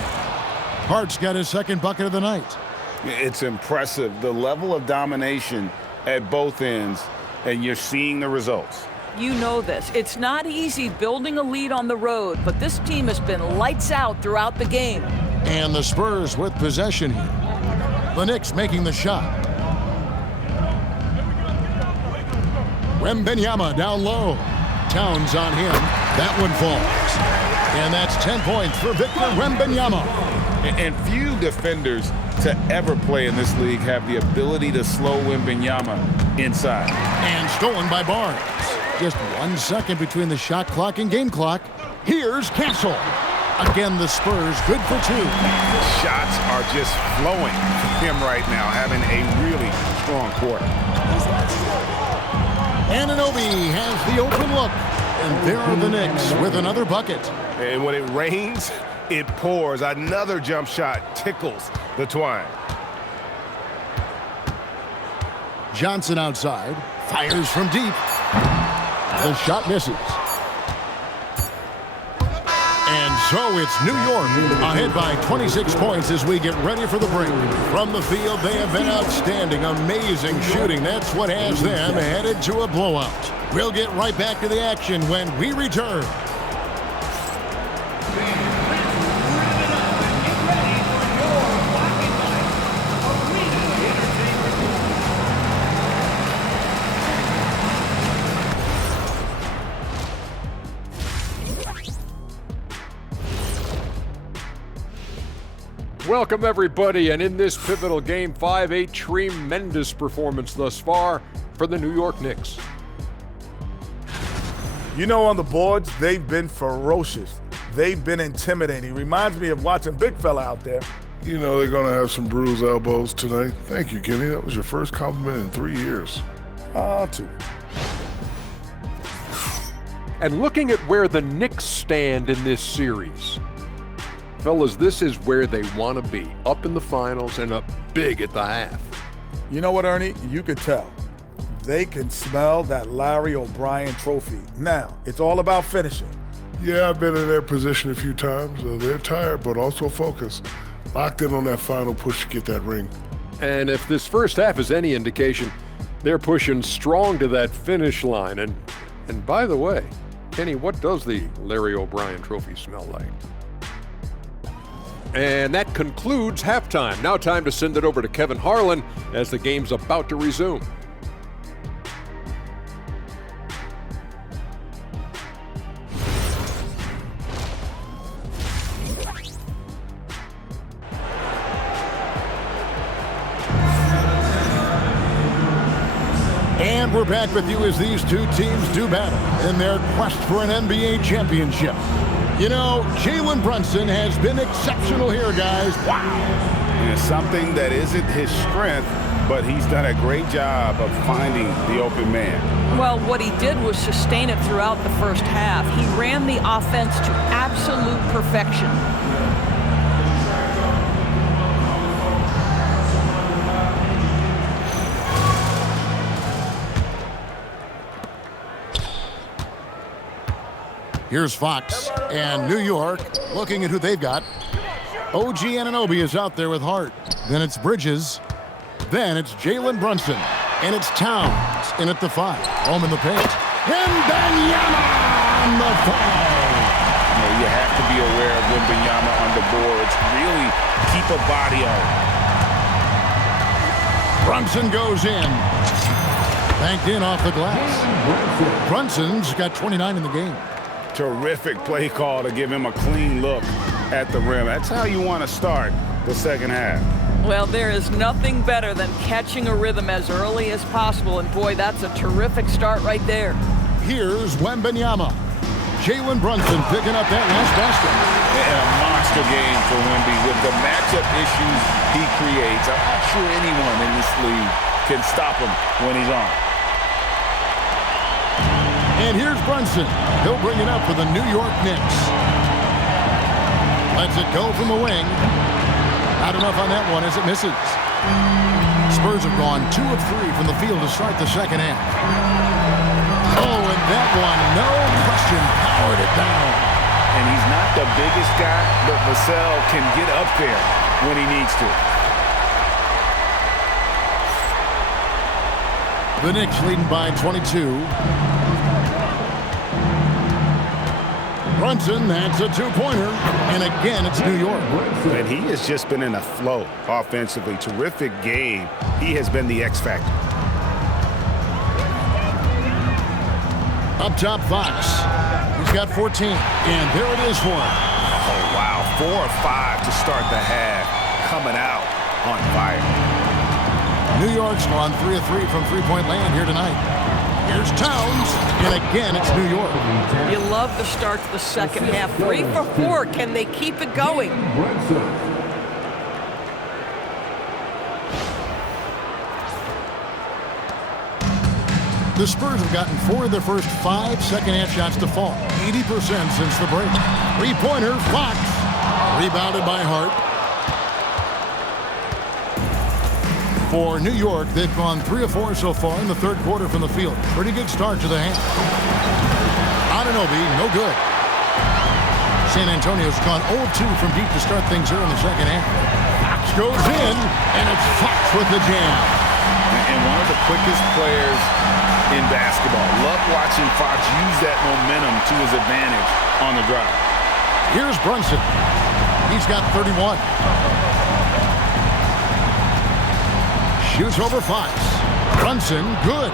Hart's got his second bucket of the night. It's impressive, the level of domination at both ends, and you're seeing the results. You know this. It's not easy building a lead on the road, but this team has been lights out throughout the game. And the Spurs with possession here. The Knicks making the shot. Wembanyama down low. Towns on him. That one falls. And that's 10 points for Victor Wembanyama. And few defenders to ever play in this league have the ability to slow Wembanyama inside. And stolen by Barnes. Just 1 second between the shot clock and game clock. Here's Castle. Again, the Spurs good for 2. Shots are just flowing from him right now, having a really strong quarter. Anunoby has the open look. And there are the Knicks with another bucket. And when it rains, it pours. Another jump shot tickles the twine. Johnson outside. Fires from deep. The shot misses. And so it's New York ahead by 26 points as we get ready for the break. From the field, they have been outstanding, amazing shooting. That's what has them headed to a blowout. We'll get right back to the action when we return. Welcome, everybody, and in this pivotal Game 5, a tremendous performance thus far for the New York Knicks. You know, on the boards, they've been ferocious. They've been intimidating. Reminds me of watching big fella out there. You know they're going to have some bruised elbows tonight. Thank you, Kenny. That was your first compliment in 3 years. 2. And looking at where the Knicks stand in this series, fellas, this is where they want to be, up in the finals and up big at the half. You know what, Ernie? You could tell. They can smell that Larry O'Brien trophy. Now, it's all about finishing. Yeah, I've been in their position a few times. They're tired, but also focused. Locked in on that final push to get that ring. And if this first half is any indication, they're pushing strong to that finish line. And by the way, Kenny, what does the Larry O'Brien Trophy smell like? And that concludes halftime. Now time to send it over to Kevin Harlan as the game's about to resume. And we're back with you as these two teams do battle in their quest for an NBA championship. You know, Jalen Brunson has been exceptional here, guys. Wow. And it's something that isn't his strength, but he's done a great job of finding the open man. Well, what he did was sustain it throughout the first half. He ran the offense to absolute perfection. Here's Fox and New York looking at who they've got. OG Anunoby is out there with Hart. Then it's Bridges. Then it's Jalen Brunson. And it's Towns in at the 5. Home in the paint. Wembanyama on the foul. You have to be aware of Wembanyama on the boards. Really keep a body on it. Brunson goes in. Banked in off the glass. Brunson's got 29 in the game. Terrific play call to give him a clean look at the rim. That's how you want to start the second half. Well, there is nothing better than catching a rhythm as early as possible, and boy, that's a terrific start right there. Here's Wembanyama. Jalen Brunson picking up that last basket. Yeah, a monster game for Wemby with the matchup issues he creates. I'm not sure anyone in this league can stop him when he's on. And here's Brunson. He'll bring it up for the New York Knicks. Lets it go from the wing. Not enough on that one as it misses. Spurs have gone 2 of 3 from the field to start the second half. Oh, and that one, no question, powered it down. And he's not the biggest guy, but Vassell can get up there when he needs to. The Knicks leading by 22. Brunson, that's a 2-pointer. And again, it's New York. And he has just been in a flow offensively. Terrific game. He has been the X factor. Up top, Fox. He's got 14. And there it is for him. Oh, wow. 4 of 5 to start the half. Coming out on fire. New York's gone 3 of 3 from three-point land here tonight. Here's Towns, and again, it's New York. You love the start to the second half. 3 for 4. Can they keep it going? The Spurs have gotten 4 of their first 5 second-half shots to fall. 80% since the break. Three-pointer, Fox. Rebounded by Hart. For New York, they've gone 3 of 4 so far in the third quarter from the field. Pretty good start to the half. Anunoby, no good. San Antonio's gone 0-2 from deep to start things here in the second half. Fox goes in, and it's Fox with the jam. And one of the quickest players in basketball. Love watching Fox use that momentum to his advantage on the drive. Here's Brunson. He's got 31. Shoots over Fox. Brunson, good.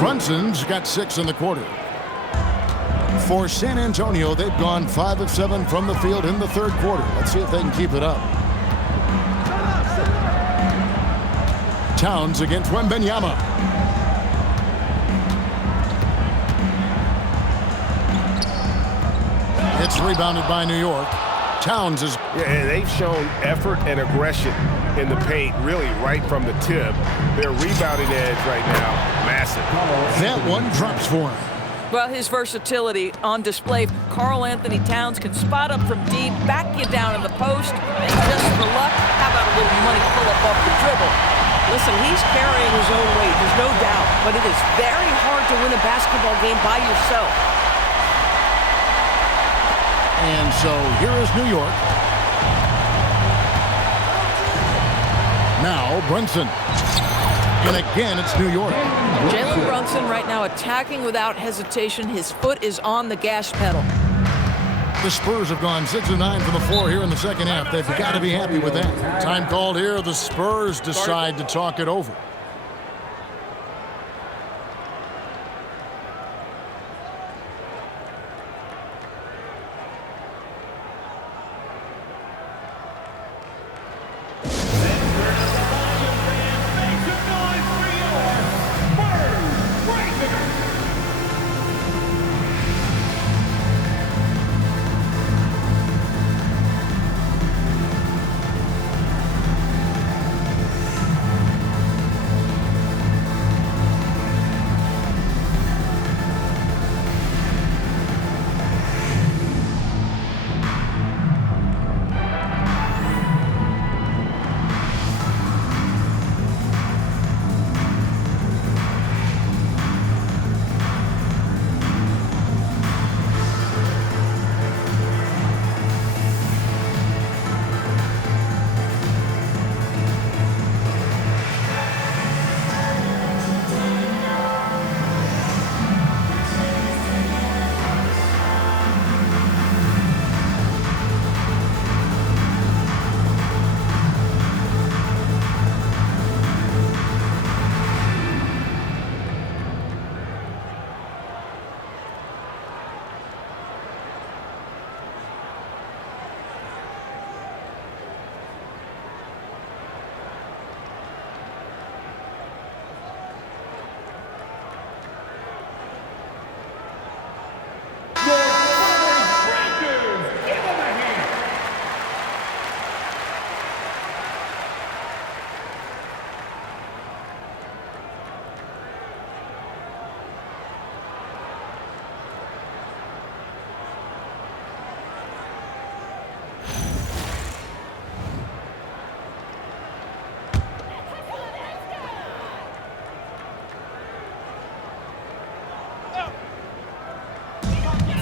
Brunson's got 6 in the quarter. For San Antonio, they've gone 5 of 7 from the field in the third quarter. Let's see if they can keep it up. Towns against Wembanyama. It's rebounded by New York. Towns is... Yeah, they've shown effort and aggression in the paint, really right from the tip. Their rebounding edge right now, massive. That one drops for him. Well, his versatility on display. Karl Anthony Towns can spot up from deep, back you down in the post, and just for luck, how about a little money pull-up off the dribble? Listen, he's carrying his own weight, there's no doubt, but it is very hard to win a basketball game by yourself. And so here is New York. Now Brunson. And again, it's New York. Jalen Brunson right now attacking without hesitation. His foot is on the gas pedal. The Spurs have gone 6 of 9 from the floor here in the second half. They've got to be happy with that. Time called here. The Spurs decide to talk it over.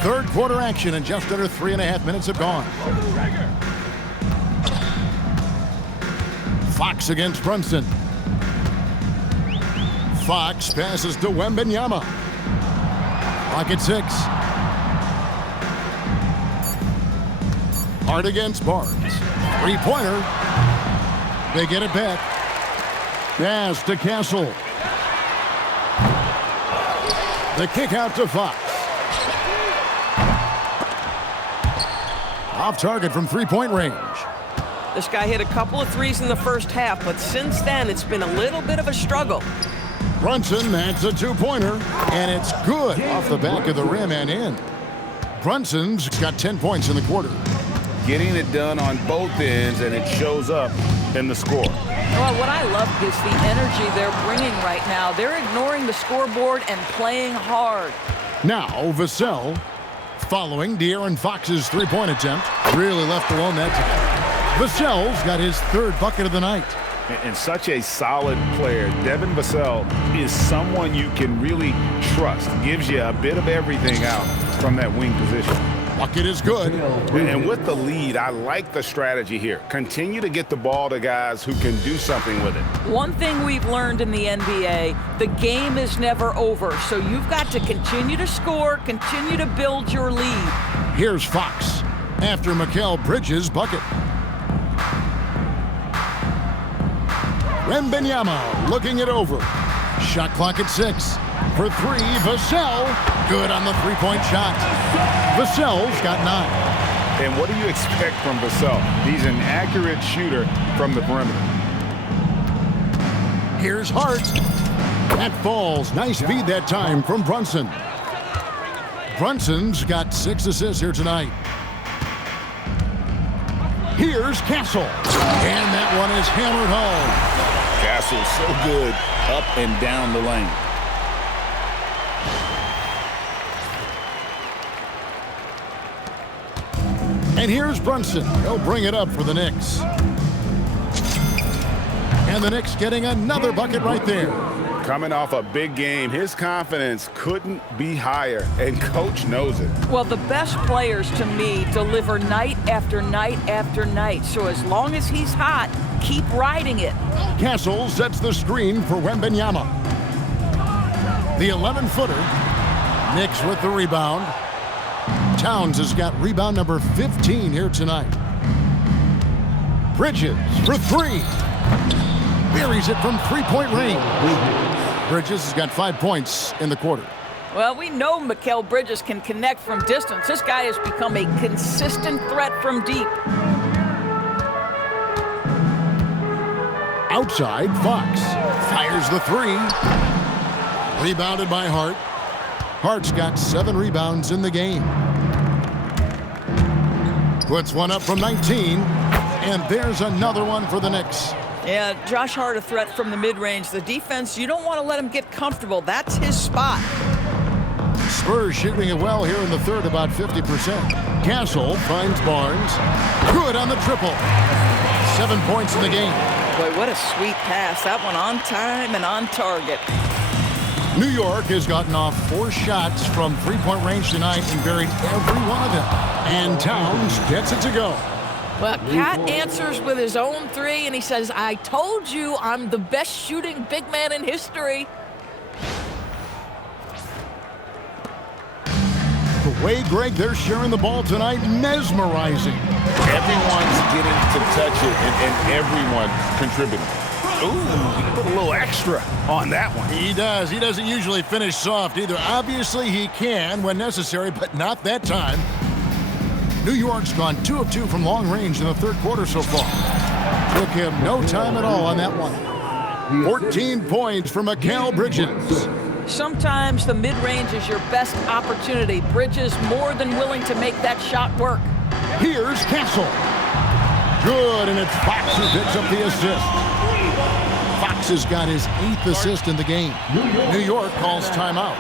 Third quarter action, and just under 3.5 minutes have gone. Fox against Brunson. Fox passes to Wembanyama. Clock at 6. Hart against Barnes. Three-pointer. They get it back. Pass to Castle. The kick out to Fox. Off target from three-point range. This guy hit a couple of threes in the first half, but since then it's been a little bit of a struggle. Brunson, that's a two-pointer, and it's good off the back of the rim and in. Brunson's got 10 points in the quarter. Getting it done on both ends, and it shows up in the score. Well, what I love is the energy they're bringing right now. They're ignoring the scoreboard and playing hard. Now, Vassell, following De'Aaron Fox's three-point attempt, really left alone that time. Vassell's got his third bucket of the night. And such a solid player. Devin Vassell is someone you can really trust. Gives you a bit of everything out from that wing position. Bucket is good. And with the lead, I like the strategy here. Continue to get the ball to guys who can do something with it. One thing we've learned in the NBA, the game is never over. So you've got to continue to score, continue to build your lead. Here's Fox after Mikal Bridges' bucket. Wembanyama looking it over. Shot clock at 6. For 3, Vassell. Good on the three-point shot. Vassell's got 9. And what do you expect from Vassell? He's an accurate shooter from the perimeter. Here's Hart. That falls. Nice feed that time from Brunson. Brunson's got 6 assists here tonight. Here's Castle. And that one is hammered home. Castle's so good up and down the lane. And here's Brunson. He'll bring it up for the Knicks. And the Knicks getting another bucket right there. Coming off a big game, his confidence couldn't be higher, and Coach knows it. Well, the best players to me deliver night after night after night. So as long as he's hot, keep riding it. Castle sets the screen for Wembanyama. The 11-footer. Knicks with the rebound. Towns has got rebound number 15 here tonight. Bridges for three. Buries it from three-point range. Bridges has got 5 points in the quarter. Well, we know Mikal Bridges can connect from distance. This guy has become a consistent threat from deep. Outside, Fox fires the three. Rebounded by Hart. Hart's got 7 rebounds in the game. Puts one up from 19, and there's another one for the Knicks. Yeah, Josh Hart a threat from the mid-range. The defense, you don't want to let him get comfortable. That's his spot. Spurs shooting it well here in the third, about 50%. Castle finds Barnes. Good on the triple. 7 points in the game. Boy, what a sweet pass. That one on time and on target. New York has gotten off 4 shots from three-point range tonight and buried every one of them. And Towns gets it to go. Well, Cat answers with his own three, and he says, I told you I'm the best shooting big man in history. The way, Greg, they're sharing the ball tonight, mesmerizing. Everyone's getting to touch it, and everyone contributing. Ooh, he put a little extra on that one. He does. He doesn't usually finish soft either. Obviously, he can when necessary, but not that time. New York's gone 2 of 2 from long range in the third quarter so far. Took him no time at all on that one. 14 points for Mikal Bridges. Sometimes the mid-range is your best opportunity. Bridges more than willing to make that shot work. Here's Castle. Good, and it's Fox who picks up the assist. Fox has got his 8th assist in the game. New York calls timeout.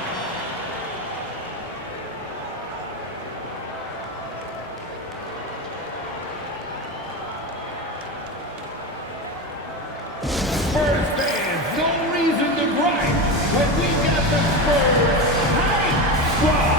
Spurs fans, no reason to gripe when we got the Spurs hype squad.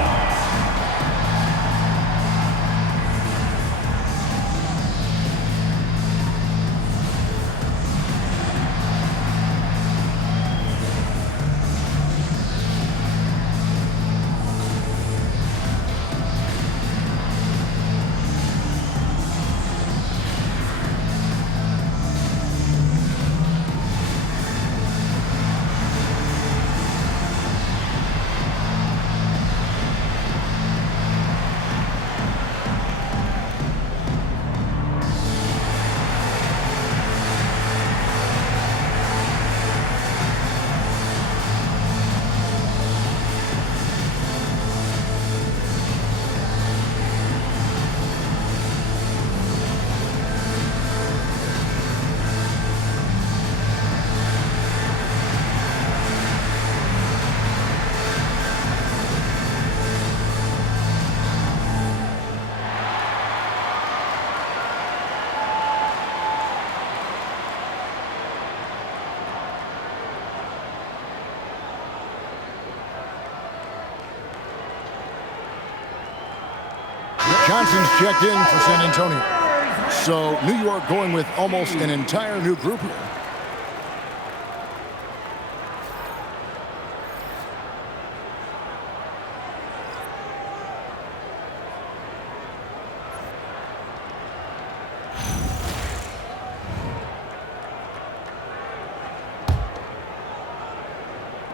Johnson's checked in for San Antonio. So New York going with almost an entire new group here.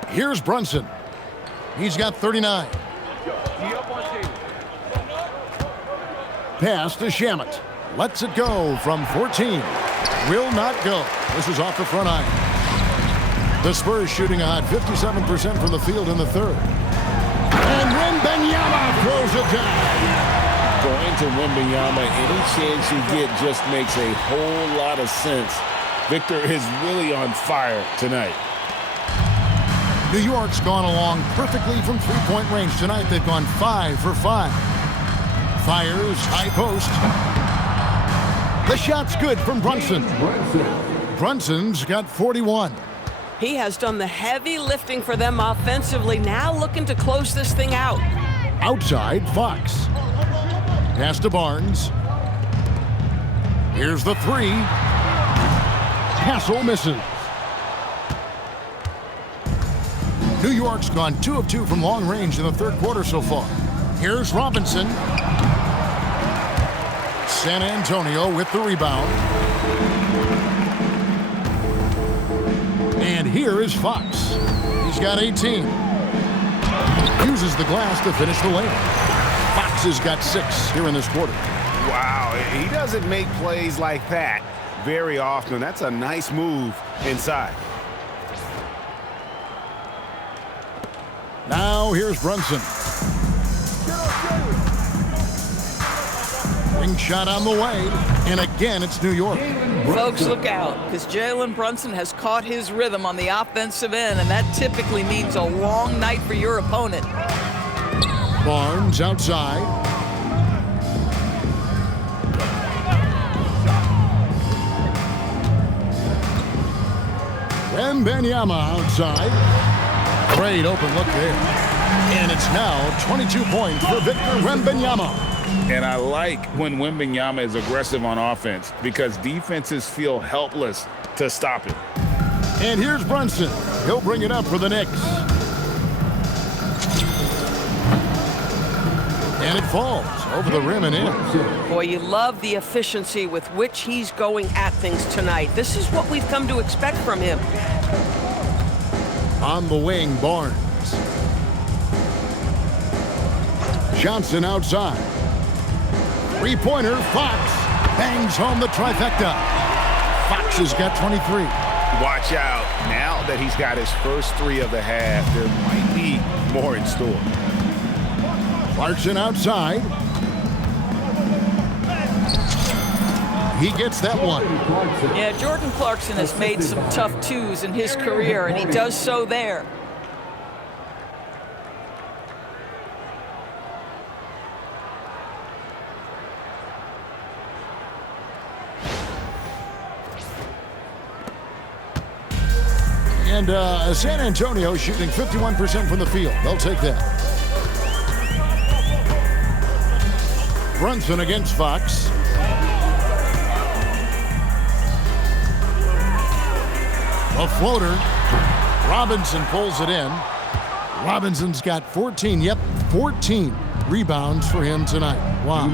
Here's Brunson. He's got 39. Pass to Shamet. Lets it go from 14. Will not go. This is off the front iron. The Spurs shooting a hot 57% from the field in the third. And Wembanyama throws it down. Going to Wembanyama, any chance you get just makes a whole lot of sense. Victor is really on fire tonight. New York's gone along perfectly from three-point range tonight. They've gone 5 for 5. Fires, high post. The shot's good from Brunson. Brunson's got 41. He has done the heavy lifting for them offensively, now looking to close this thing out. Outside, Fox. Pass to Barnes. Here's the three. Castle misses. New York's gone 2 of 2 from long range in the third quarter so far. Here's Robinson. San Antonio with the rebound. And here is Fox. He's got 18. Uses the glass to finish the layup. Fox has got 6 here in this quarter. Wow, he doesn't make plays like that very often. That's a nice move inside. Now here's Brunson. Ring shot on the way, and again it's New York. Folks, look out, because Jalen Brunson has caught his rhythm on the offensive end, and that typically means a long night for your opponent. Barnes outside. Wembanyama outside. Great open look there. And it's now 22 points for Victor Wembanyama. And I like when Wembanyama is aggressive on offense because defenses feel helpless to stop him. And here's Brunson. He'll bring it up for the Knicks. And it falls over the rim and in. Boy, you love the efficiency with which he's going at things tonight. This is what we've come to expect from him. On the wing, Barnes. Johnson outside. Three-pointer, Fox bangs home the trifecta. Fox has got 23. Watch out. Now that he's got his first 3 of the half, there might be more in store. Clarkson outside. He gets that one. Yeah, Jordan Clarkson has made some tough 2s in his career, and he does so there. And San Antonio shooting 51% from the field. They'll take that. Brunson against Fox. A floater. Robinson pulls it in. Robinson's got 14 rebounds for him tonight. Wow.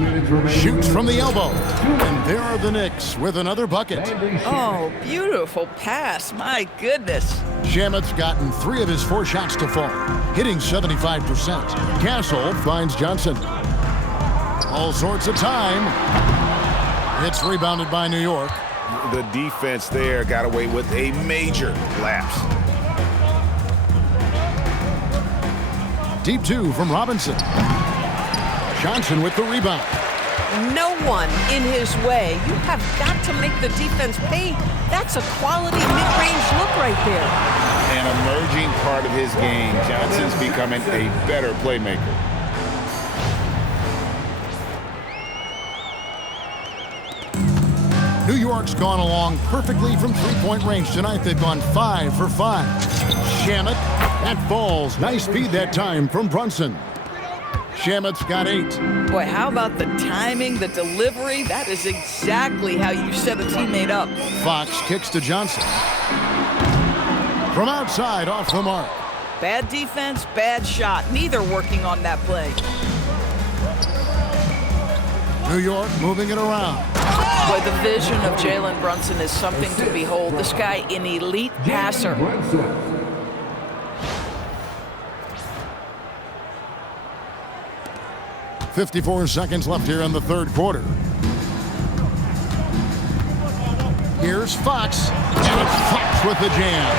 Shoots from the elbow. And there are the Knicks with another bucket. Oh, beautiful pass. My goodness. Shamet's gotten 3 of his 4 shots to fall, hitting 75%. Castle finds Johnson. All sorts of time. It's rebounded by New York. The defense there got away with a major lapse. Deep 2 from Robinson. Johnson with the rebound. No one in his way. You have got to make the defense pay. That's a quality mid-range look right there. An emerging part of his game. Johnson's becoming a better playmaker. New York's gone along perfectly from three-point range tonight. They've gone 5 for 5. Shamet, that falls. Nice feed that time from Brunson. Shamet's got 8. Boy, how about the timing, the delivery? That is exactly how you set a teammate up. Fox kicks to Johnson. From outside, off the mark. Bad defense, bad shot. Neither working on that play. New York moving it around. Boy, the vision of Jalen Brunson is something to behold. This guy, an elite passer. 54 seconds left here in the third quarter. Here's Fox, and it's Fox with the jam.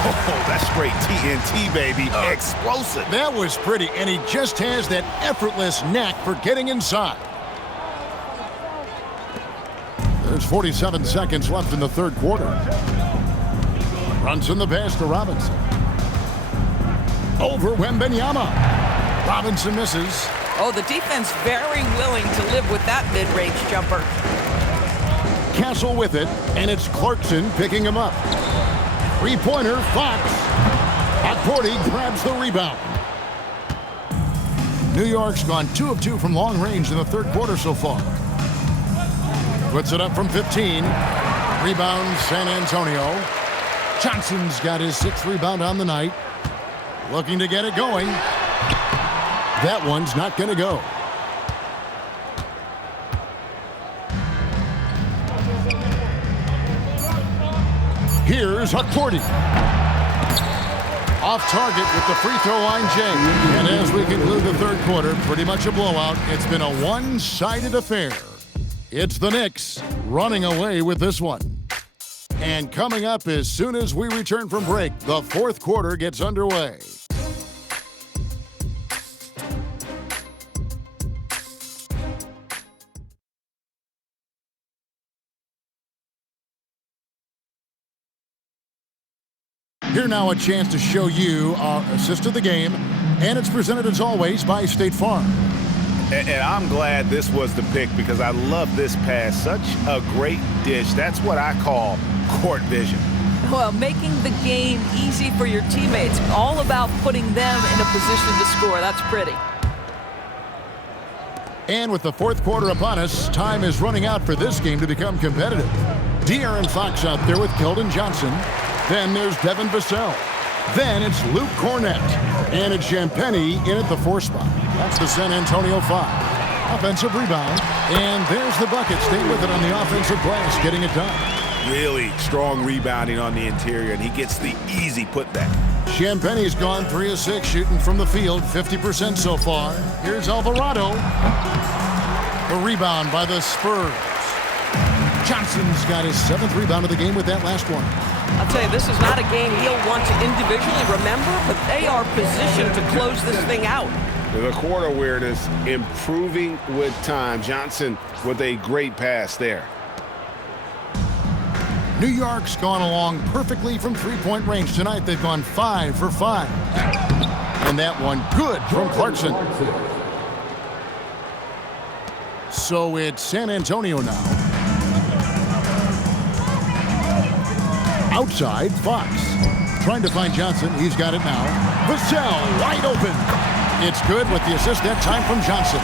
Oh, that's great TNT, baby. Explosive. That was pretty, and he just has that effortless knack for getting inside. There's 47 seconds left in the third quarter. Brunson the pass to Robinson. Over Wembanyama. Robinson misses. Oh, the defense very willing to live with that mid-range jumper. Castle with it, and it's Clarkson picking him up. Three-pointer, Fox. Porty grabs the rebound. New York's gone 2 of 2 from long range in the third quarter so far. Puts it up from 15. Rebound, San Antonio. Johnson's got his 6th rebound on the night. Looking to get it going. That one's not going to go. Here's Porty. Off target with the free throw line, Jay. And as we conclude the third quarter, pretty much a blowout. It's been a one-sided affair. It's the Knicks running away with this one. And coming up as soon as we return from break, the fourth quarter gets underway. Here now a chance to show you our assist of the game, and it's presented as always by State Farm. And I'm glad this was the pick because I love this pass. Such a great dish. That's what I call court vision. Well, making the game easy for your teammates. All about putting them in a position to score. That's pretty. And with the fourth quarter upon us, time is running out for this game to become competitive. De'Aaron Fox out there with Keldon Johnson. Then there's Devin Vassell. Then it's Luke Cornett. And it's Champagnie in at the 4 spot. That's the San Antonio 5. Offensive rebound. And there's the bucket. Stay with it on the offensive glass, getting it done. Really strong rebounding on the interior, and he gets the easy putback. Champagnie's gone 3 of 6 shooting from the field, 50% so far. Here's Alvarado. The rebound by the Spurs. Johnson's got his 7th rebound of the game with that last one. I'll tell you, this is not a game he'll want to individually remember, but they are positioned to close this thing out. The court awareness improving with time. Johnson with a great pass there. New York's gone along perfectly from three-point range tonight. They've gone 5 for 5. And that one good from Clarkson. So it's San Antonio now. Outside, Fox. Trying to find Johnson. He's got it now. Vassell wide open. It's good with the assist that time from Johnson.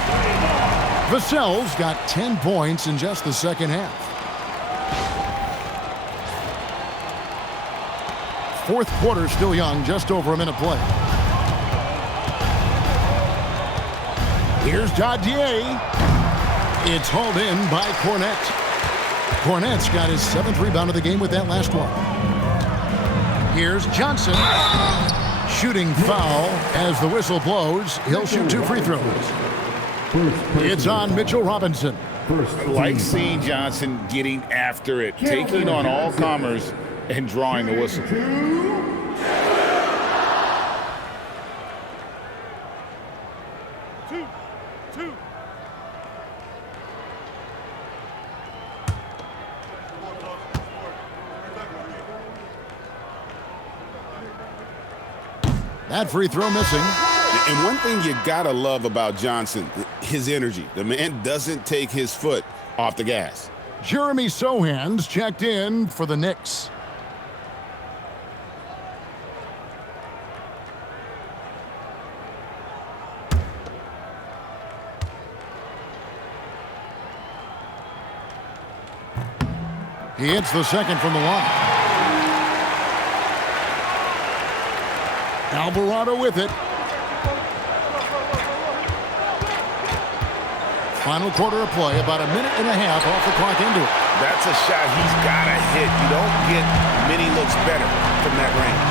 Vassell's got 10 points in just the second half. Fourth quarter still young, just over a minute play. Here's Dadier. It's hauled in by Cornett. Cornett's got his 7th rebound of the game with that last one. Here's Johnson. Shooting foul as the whistle blows. He'll shoot 2 free throws. It's on Mitchell Robinson. I like seeing Johnson getting after it, taking on all comers and drawing the whistle. That free throw missing. And one thing you gotta love about Johnson, his energy. The man doesn't take his foot off the gas. Jeremy Sohan's checked in for the Knicks. He hits the second from the line. Alvarado with it. Final quarter of play, about a minute and a half off the clock into it. That's a shot he's got to hit. You don't get many looks better from that range.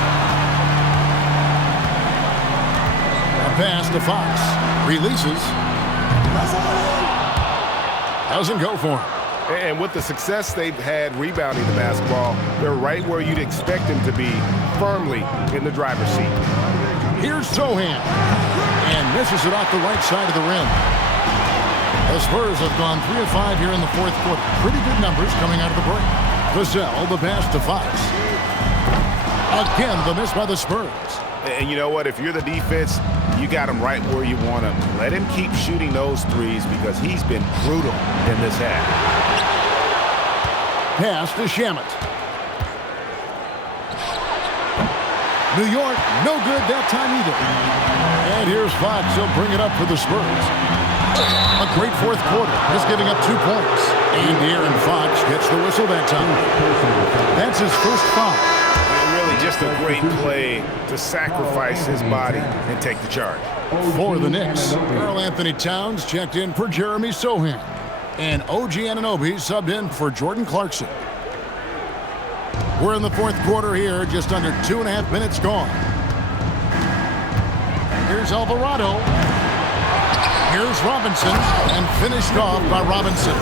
A pass to Fox. Releases. Doesn't go for him. And with the success they've had rebounding the basketball, they're right where you'd expect them to be, firmly in the driver's seat. Here's Sohan. And misses it off the right side of the rim. The Spurs have gone 3 of 5 here in the fourth quarter. Pretty good numbers coming out of the break. Vassell, the pass to Fox. Again, the miss by the Spurs. And you know what? If you're the defense, you got him right where you want him. Let him keep shooting those threes because he's been brutal in this half. Pass to Shamet. New York, no good that time either. And here's Fox. He'll bring it up for the Spurs. A great fourth quarter, just giving up 2 points. And De'Aaron Fox gets the whistle that time. That's his first foul. And really just a great play to sacrifice his body and take the charge. For the Knicks, Karl Anthony Towns checked in for Jeremy Sohan. And OG Anunoby subbed in for Jordan Clarkson. We're in the fourth quarter here, just under 2.5 minutes gone. Here's Alvarado. Here's Robinson, and finished off by Robinson.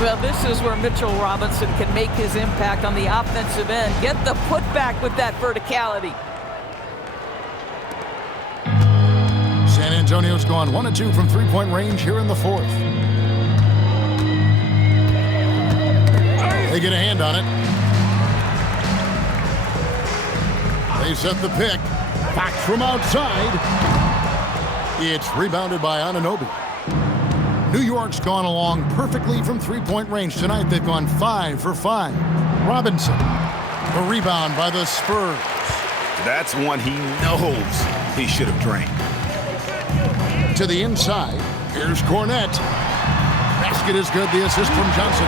Well, this is where Mitchell Robinson can make his impact on the offensive end. Get the putback with that verticality. San Antonio's gone 1 of 2 from three-point range here in the fourth. They get a hand on it. They set the pick. Fox from outside. It's rebounded by Anunoby. New York's gone along perfectly from three-point range tonight. They've gone 5 for 5. Robinson, a rebound by the Spurs. That's one he knows he should have drained. To the inside, here's Cornette. Basket is good, the assist from Johnson.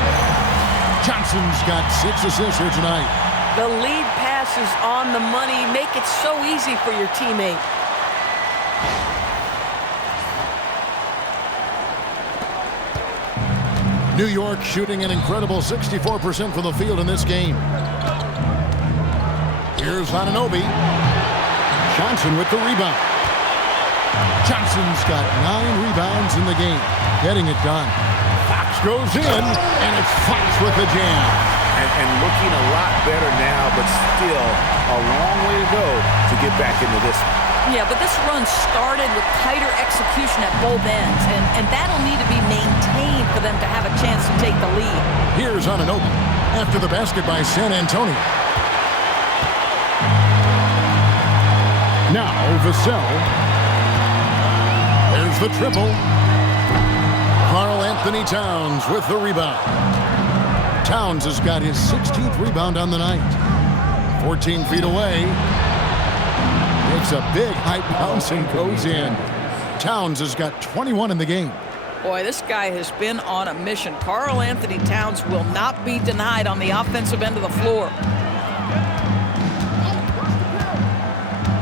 Johnson's got 6 assists here tonight. The lead pass is on the money. Make it so easy for your teammate. New York shooting an incredible 64% from the field in this game. Here's Anunoby. Johnson with the rebound. Johnson's got 9 rebounds in the game. Getting it done. Fox goes in, and it's Fox with the jam. And looking a lot better now, but still a long way to go to get back into this one. Yeah, but this run started with tighter execution at both ends, and that'll need to be maintained for them to have a chance to take the lead. Here's Anunoby after the basket by San Antonio. Now Vassell. There's the triple. Karl Anthony Towns with the rebound. Towns has got his 16th rebound on the night. 14 feet away. It's a big high bounce and goes in. Towns has got 21 in the game. Boy, this guy has been on a mission. Karl Anthony Towns will not be denied on the offensive end of the floor.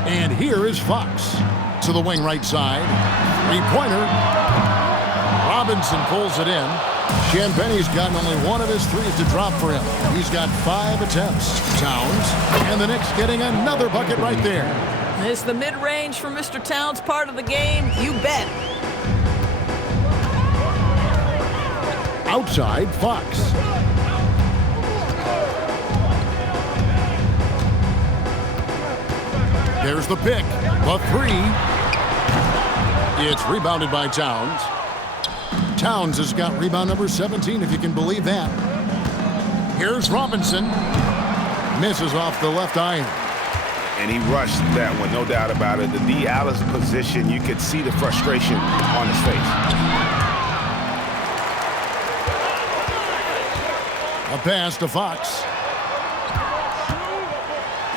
And here is Fox to the wing right side. Three-pointer. Robinson pulls it in. Champagne's gotten only 1 of his 3s to drop for him. He's got 5 attempts. Towns, and the Knicks getting another bucket right there. Is the mid-range for Mr. Towns part of the game? You bet. Outside, Fox. There's the pick. The 3. It's rebounded by Towns. Towns has got rebound number 17, if you can believe that. Here's Robinson. Misses off the left iron. And he rushed that one, no doubt about it. The D out of position, you could see the frustration on his face. A pass to Fox.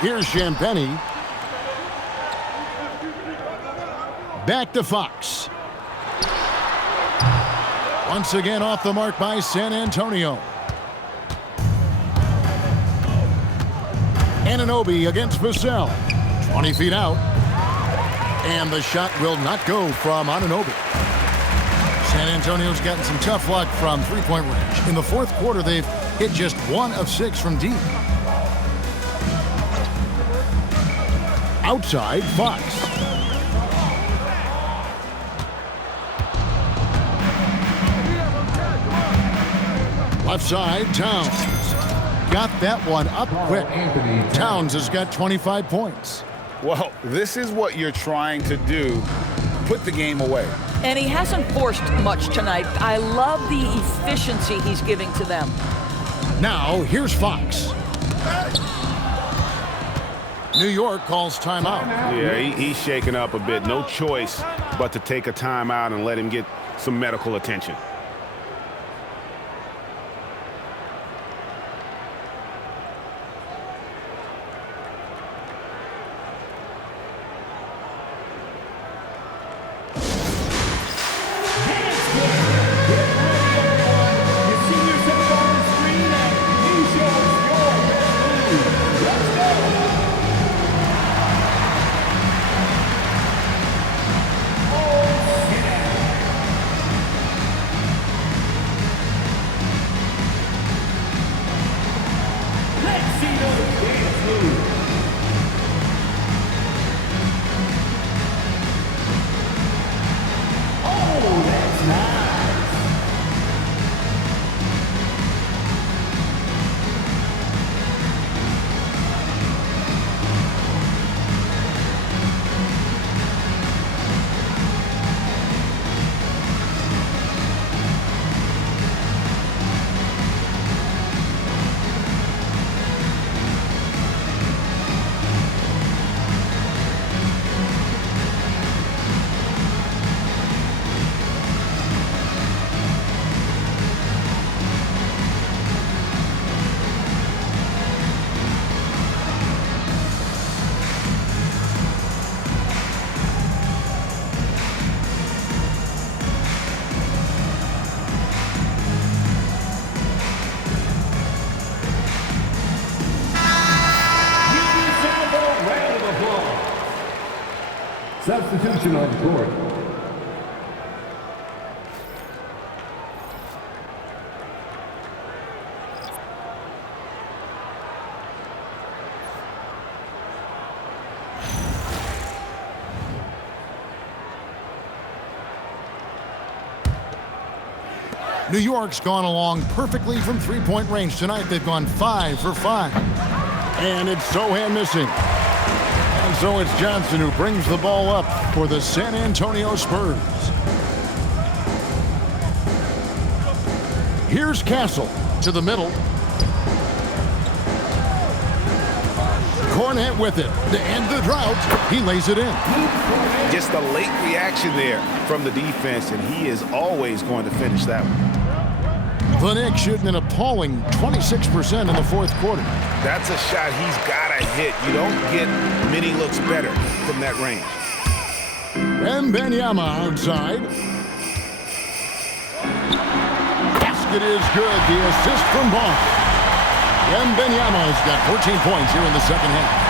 Here's Champagnie. Back to Fox. Once again off the mark by San Antonio. Anunoby against Vassell. 20 feet out. And the shot will not go from Anunoby. San Antonio's gotten some tough luck from three-point range. In the fourth quarter, they've hit just 1 of 6 from deep. Outside, Fox. Left side, Towns. Got that one up quick. Towns has got 25 points. Well, this is what you're trying to do. Put the game away. And he hasn't forced much tonight. I love the efficiency he's giving to them. Now, here's Fox. New York calls timeout. Yeah, he's shaking up a bit. No choice but to take a timeout and let him get some medical attention. Action on court. New York's gone along perfectly from three-point range tonight. They've gone 5 for 5. And it's Sohan missing. And so it's Johnson who brings the ball up for the San Antonio Spurs. Here's Castle to the middle. Cornette with it to end the drought. He lays it in. Just a late reaction there from the defense, and he is always going to finish that one. The Knicks shooting an appalling 26% in the fourth quarter. That's a shot he's got to hit. You don't get many looks better from that range. Wembanyama outside. Basket is good. The assist from Barnes. Wembanyama's got 14 points here in the second half.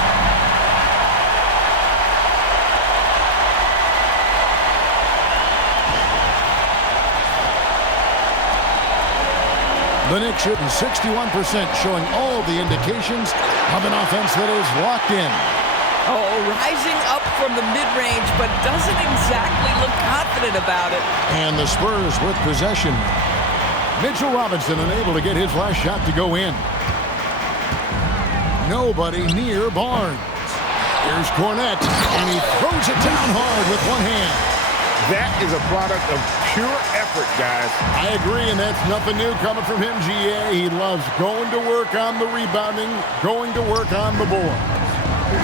The Knicks shooting 61%, showing all the indications of an offense that is locked in. Oh, rising up from the mid-range, but doesn't exactly look confident about it. And the Spurs with possession. Mitchell Robinson unable to get his last shot to go in. Nobody near Barnes. Here's Cornette, and he throws it down hard with one hand. That is a product of pure effort, guys. I agree, and that's nothing new coming from him, GA. He loves going to work on the rebounding, going to work on the board.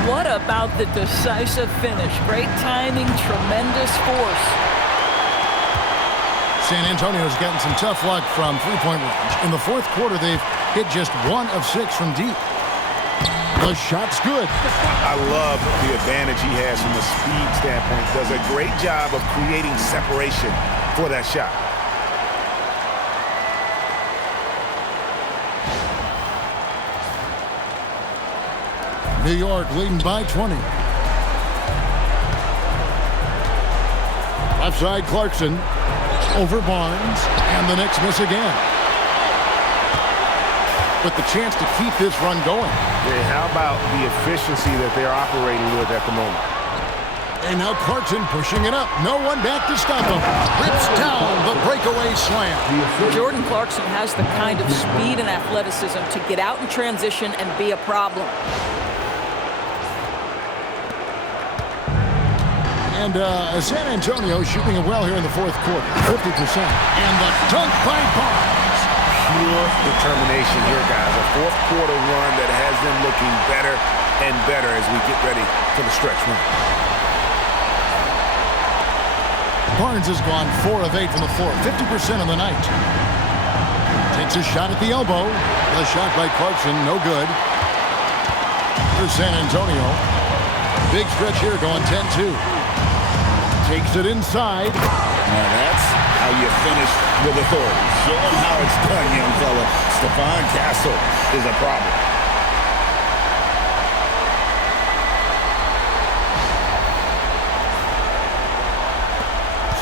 What about the decisive finish? Great timing, tremendous force. San Antonio's gotten some tough luck from three-point range. In the fourth quarter, they've hit just 1 of 6 from deep. The shot's good. I love the advantage he has from a speed standpoint. Does a great job of creating separation for that shot. New York leading by 20. Left side, Clarkson over Barnes, and the Knicks miss again. With the chance to keep this run going. Yeah, how about the efficiency that they're operating with at the moment? And now Clarkson pushing it up. No one back to stop him. Rips down the breakaway slam. Jordan Clarkson has the kind of speed and athleticism to get out in transition and be a problem. And San Antonio shooting it well here in the fourth quarter. 50%. And the dunk by Barnes. Pure determination here, guys. A fourth quarter run that has them looking better and better as we get ready for the stretch run. Barnes has gone 4 of 8 from the floor, 50% on the night. Takes a shot at the elbow. The shot by Clarkson, no good. Here's San Antonio. Big stretch here, going 10-2. Takes it inside. Now that's how you finish with authority. Show him how it's done, young fella. Stephon Castle is a problem.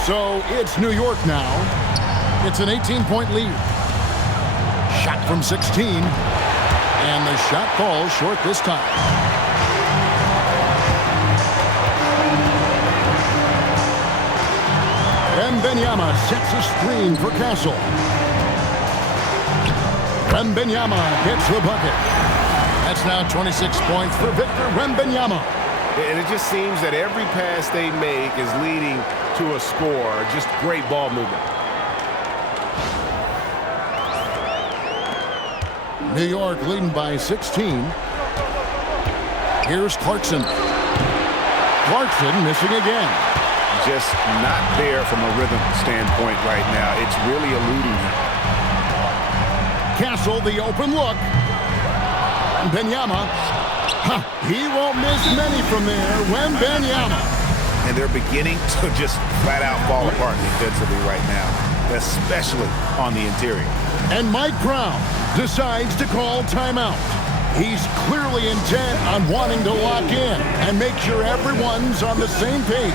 So it's New York now. It's an 18-point lead. Shot from 16. And the shot falls short this time. Wembanyama sets a screen for Castle. Wembanyama gets the bucket. That's now 26 points for Victor Wembanyama. And it just seems that every pass they make is leading to a score. Just great ball movement. New York leading by 16. Here's Clarkson. Clarkson missing again. Just not there from a rhythm standpoint right now. It's really eluding him. Castle, the open look. Wembanyama. He won't miss many from there. Wembanyama. And they're beginning to just flat out fall apart defensively right now, especially on the interior. And Mike Brown decides to call timeout. He's clearly intent on wanting to lock in and make sure everyone's on the same page.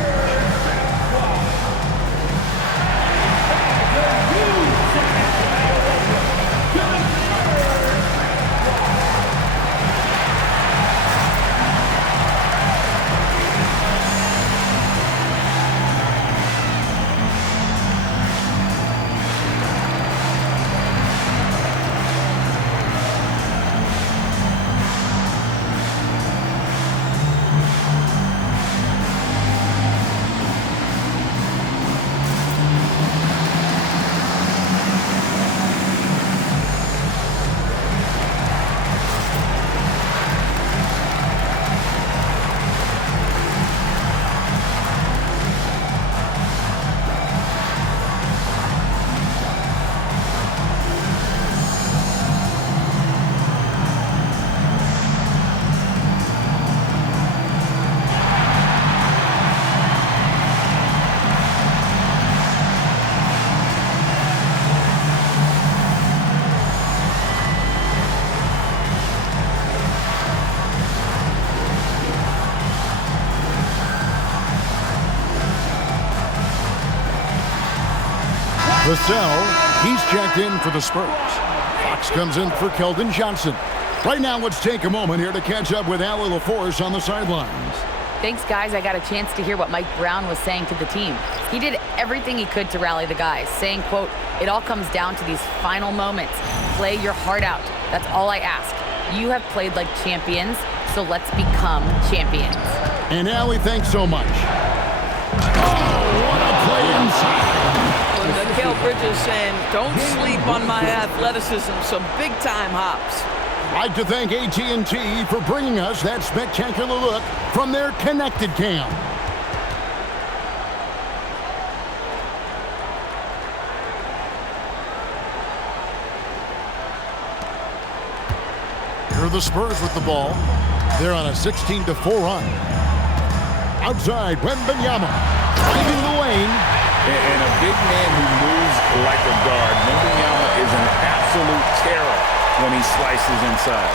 Vassell, he's checked in for the Spurs. Fox comes in for Keldon Johnson. Right now, let's take a moment here to catch up with Allie LaForce on the sidelines. Thanks, guys. I got a chance to hear what Mike Brown was saying to the team. He did everything he could to rally the guys, saying, quote, "It all comes down to these final moments. Play your heart out. That's all I ask. You have played like champions, so let's become champions." And Allie, thanks so much. Oh, what a play inside. Mikal Bridges saying, don't sleep on my athleticism, some big-time hops. I'd like to thank AT&T for bringing us that spectacular look from their connected cam. Here are the Spurs with the ball. They're on a 16-4 run. Outside, Wembanyama finding the lane. And a big man who moves like a guard. Wembanyama is an absolute terror when he slices inside.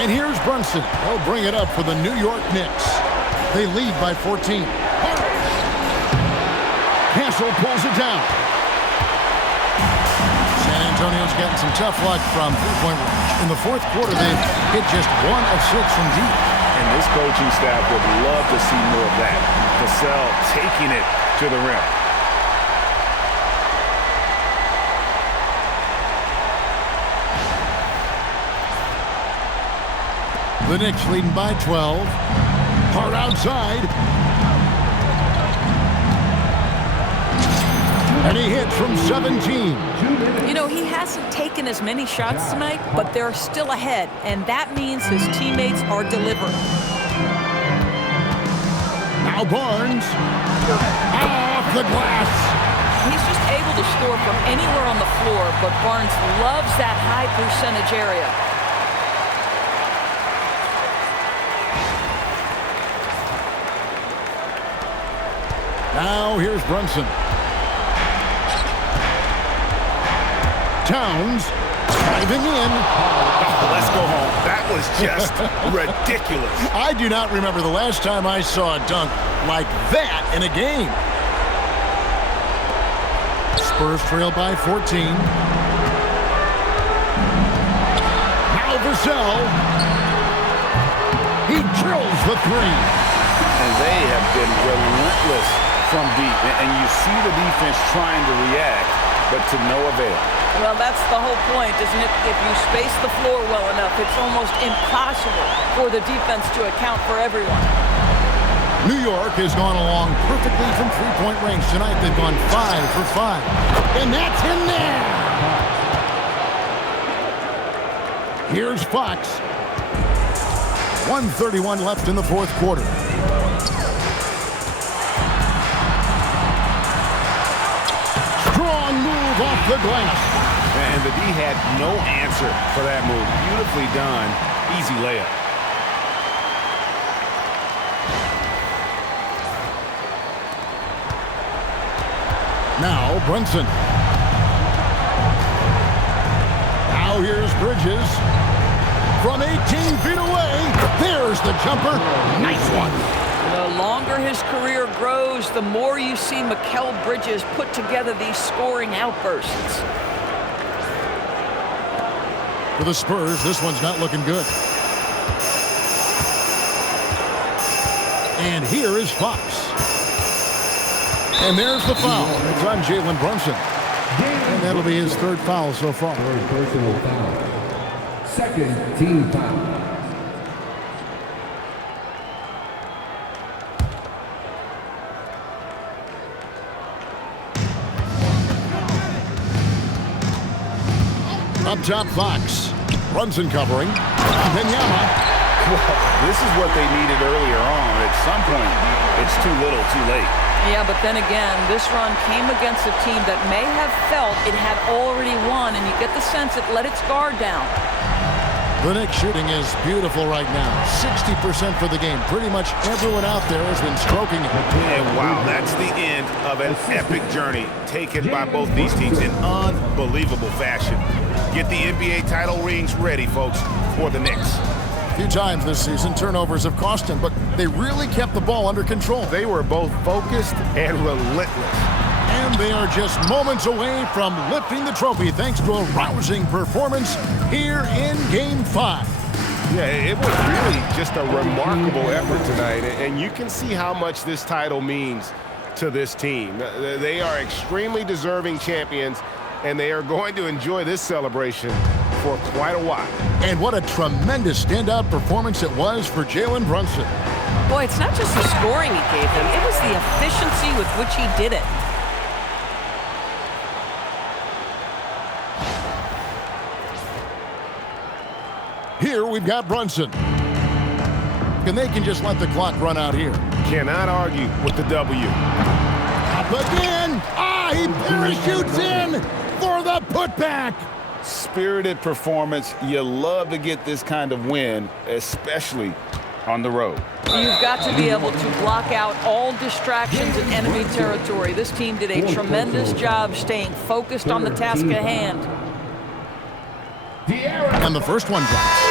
And here's Brunson. They'll bring it up for the New York Knicks. They lead by 14. Castle pulls it down. San Antonio's gotten some tough luck from three-point range. In the fourth quarter, they hit just 1 of 6 from deep. And this coaching staff would love to see more of that. Vassell taking it to the rim. The Knicks leading by 12. Hard outside. And he hits from 17. You know, he hasn't taken as many shots tonight, but they're still ahead, and that means his teammates are delivering. Now Barnes. Off the glass. He's just able to score from anywhere on the floor, but Barnes loves that high percentage area. Now here's Brunson. Towns driving in. Oh, let's go home. That was just ridiculous. I do not remember the last time I saw a dunk like that in a game. Spurs trail by 14. Now Vassell. He drills the three. And they have been relentless from deep. And you see the defense trying to react, but to no avail. Well, that's the whole point, isn't it? If you space the floor well enough, it's almost impossible for the defense to account for everyone. New York has gone along perfectly from three-point range tonight. They've gone 5 for 5. And that's in there! Here's Fox. 1:31 left in the fourth quarter. Strong move off the glass. And the D had no answer for that move. Beautifully done. Easy layup. Now Brunson. Now here's Bridges. From 18 feet away. There's the jumper. Nice one. The longer his career grows, the more you see Mikal Bridges put together these scoring outbursts. For the Spurs, this one's not looking good. And here is Fox. And there's the foul. It's on Jalen Brunson. And that'll be his third foul so far. Third personal foul. Second team foul. Up top, Fox. Brunson covering. Wembanyama. Well, this is what they needed earlier on. At some point, it's too little, too late. Yeah, but then again, this run came against a team that may have felt it had already won, and you get the sense it let its guard down. The Knicks shooting is beautiful right now. 60% for the game. Pretty much everyone out there has been stroking it. And wow, that's the end of an epic journey taken by both these teams in unbelievable fashion. Get the NBA title rings ready, folks, for the Knicks. A few times this season, turnovers have cost him, but they really kept the ball under control. They were both focused and relentless. And they are just moments away from lifting the trophy thanks to a rousing performance here in Game 5. Yeah, it was really just a remarkable effort tonight, and you can see how much this title means to this team. They are extremely deserving champions, and they are going to enjoy this celebration for quite a while. And what a tremendous standout performance it was for Jalen Brunson. Boy, it's not just the scoring he gave them, it was the efficiency with which he did it. Here we've got Brunson. And they can just let the clock run out here. Cannot argue with the W. Up again! He parachutes in for the putback! Spirited performance. You love to get this kind of win, especially on the road. You've got to be able to block out all distractions in enemy territory. This team did a tremendous job staying focused on the task at hand. And the first one drops.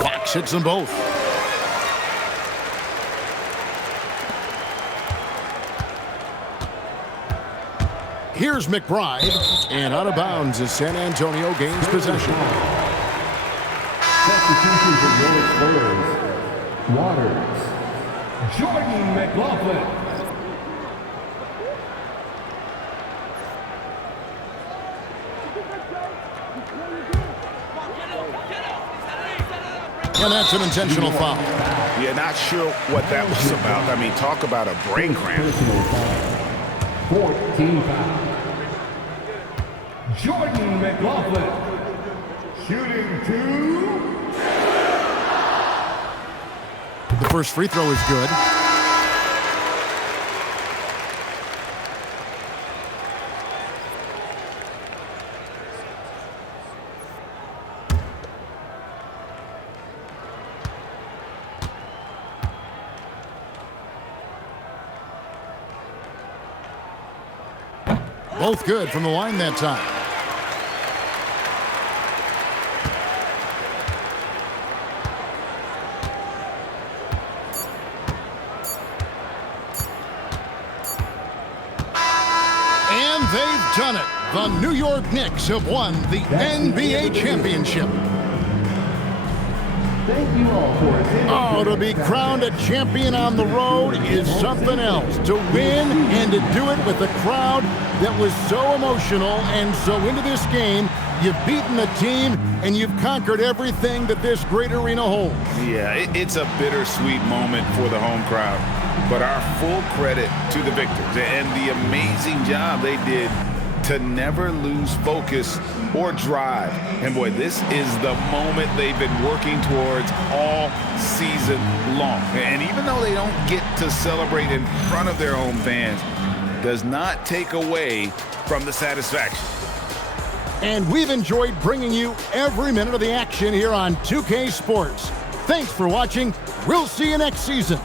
Fox hits them both. Here's McBride, and out of bounds as San Antonio gains possession. Substitution for York Spurs. Waters. Jordan McLaughlin. And that's an intentional foul. Yeah, not sure what that was about. I mean, talk about a brain cramp. 14 foul. Jordan McLaughlin. Shooting 2. The first free throw is good. Both good from the line that time. And they've done it. The New York Knicks have won the NBA championship. Thank you all for attending. Oh, to be crowned a champion on the road is something else. To win and to do it with a crowd that was so emotional and so into this game, you've beaten the team and you've conquered everything that this great arena holds. Yeah, it's a bittersweet moment for the home crowd, but our full credit to the victors and the amazing job they did to never lose focus or drive. And boy, this is the moment they've been working towards all season long. And even though they don't get to celebrate in front of their home fans, does not take away from the satisfaction. And we've enjoyed bringing you every minute of the action here on 2K Sports. Thanks for watching. We'll see you next season.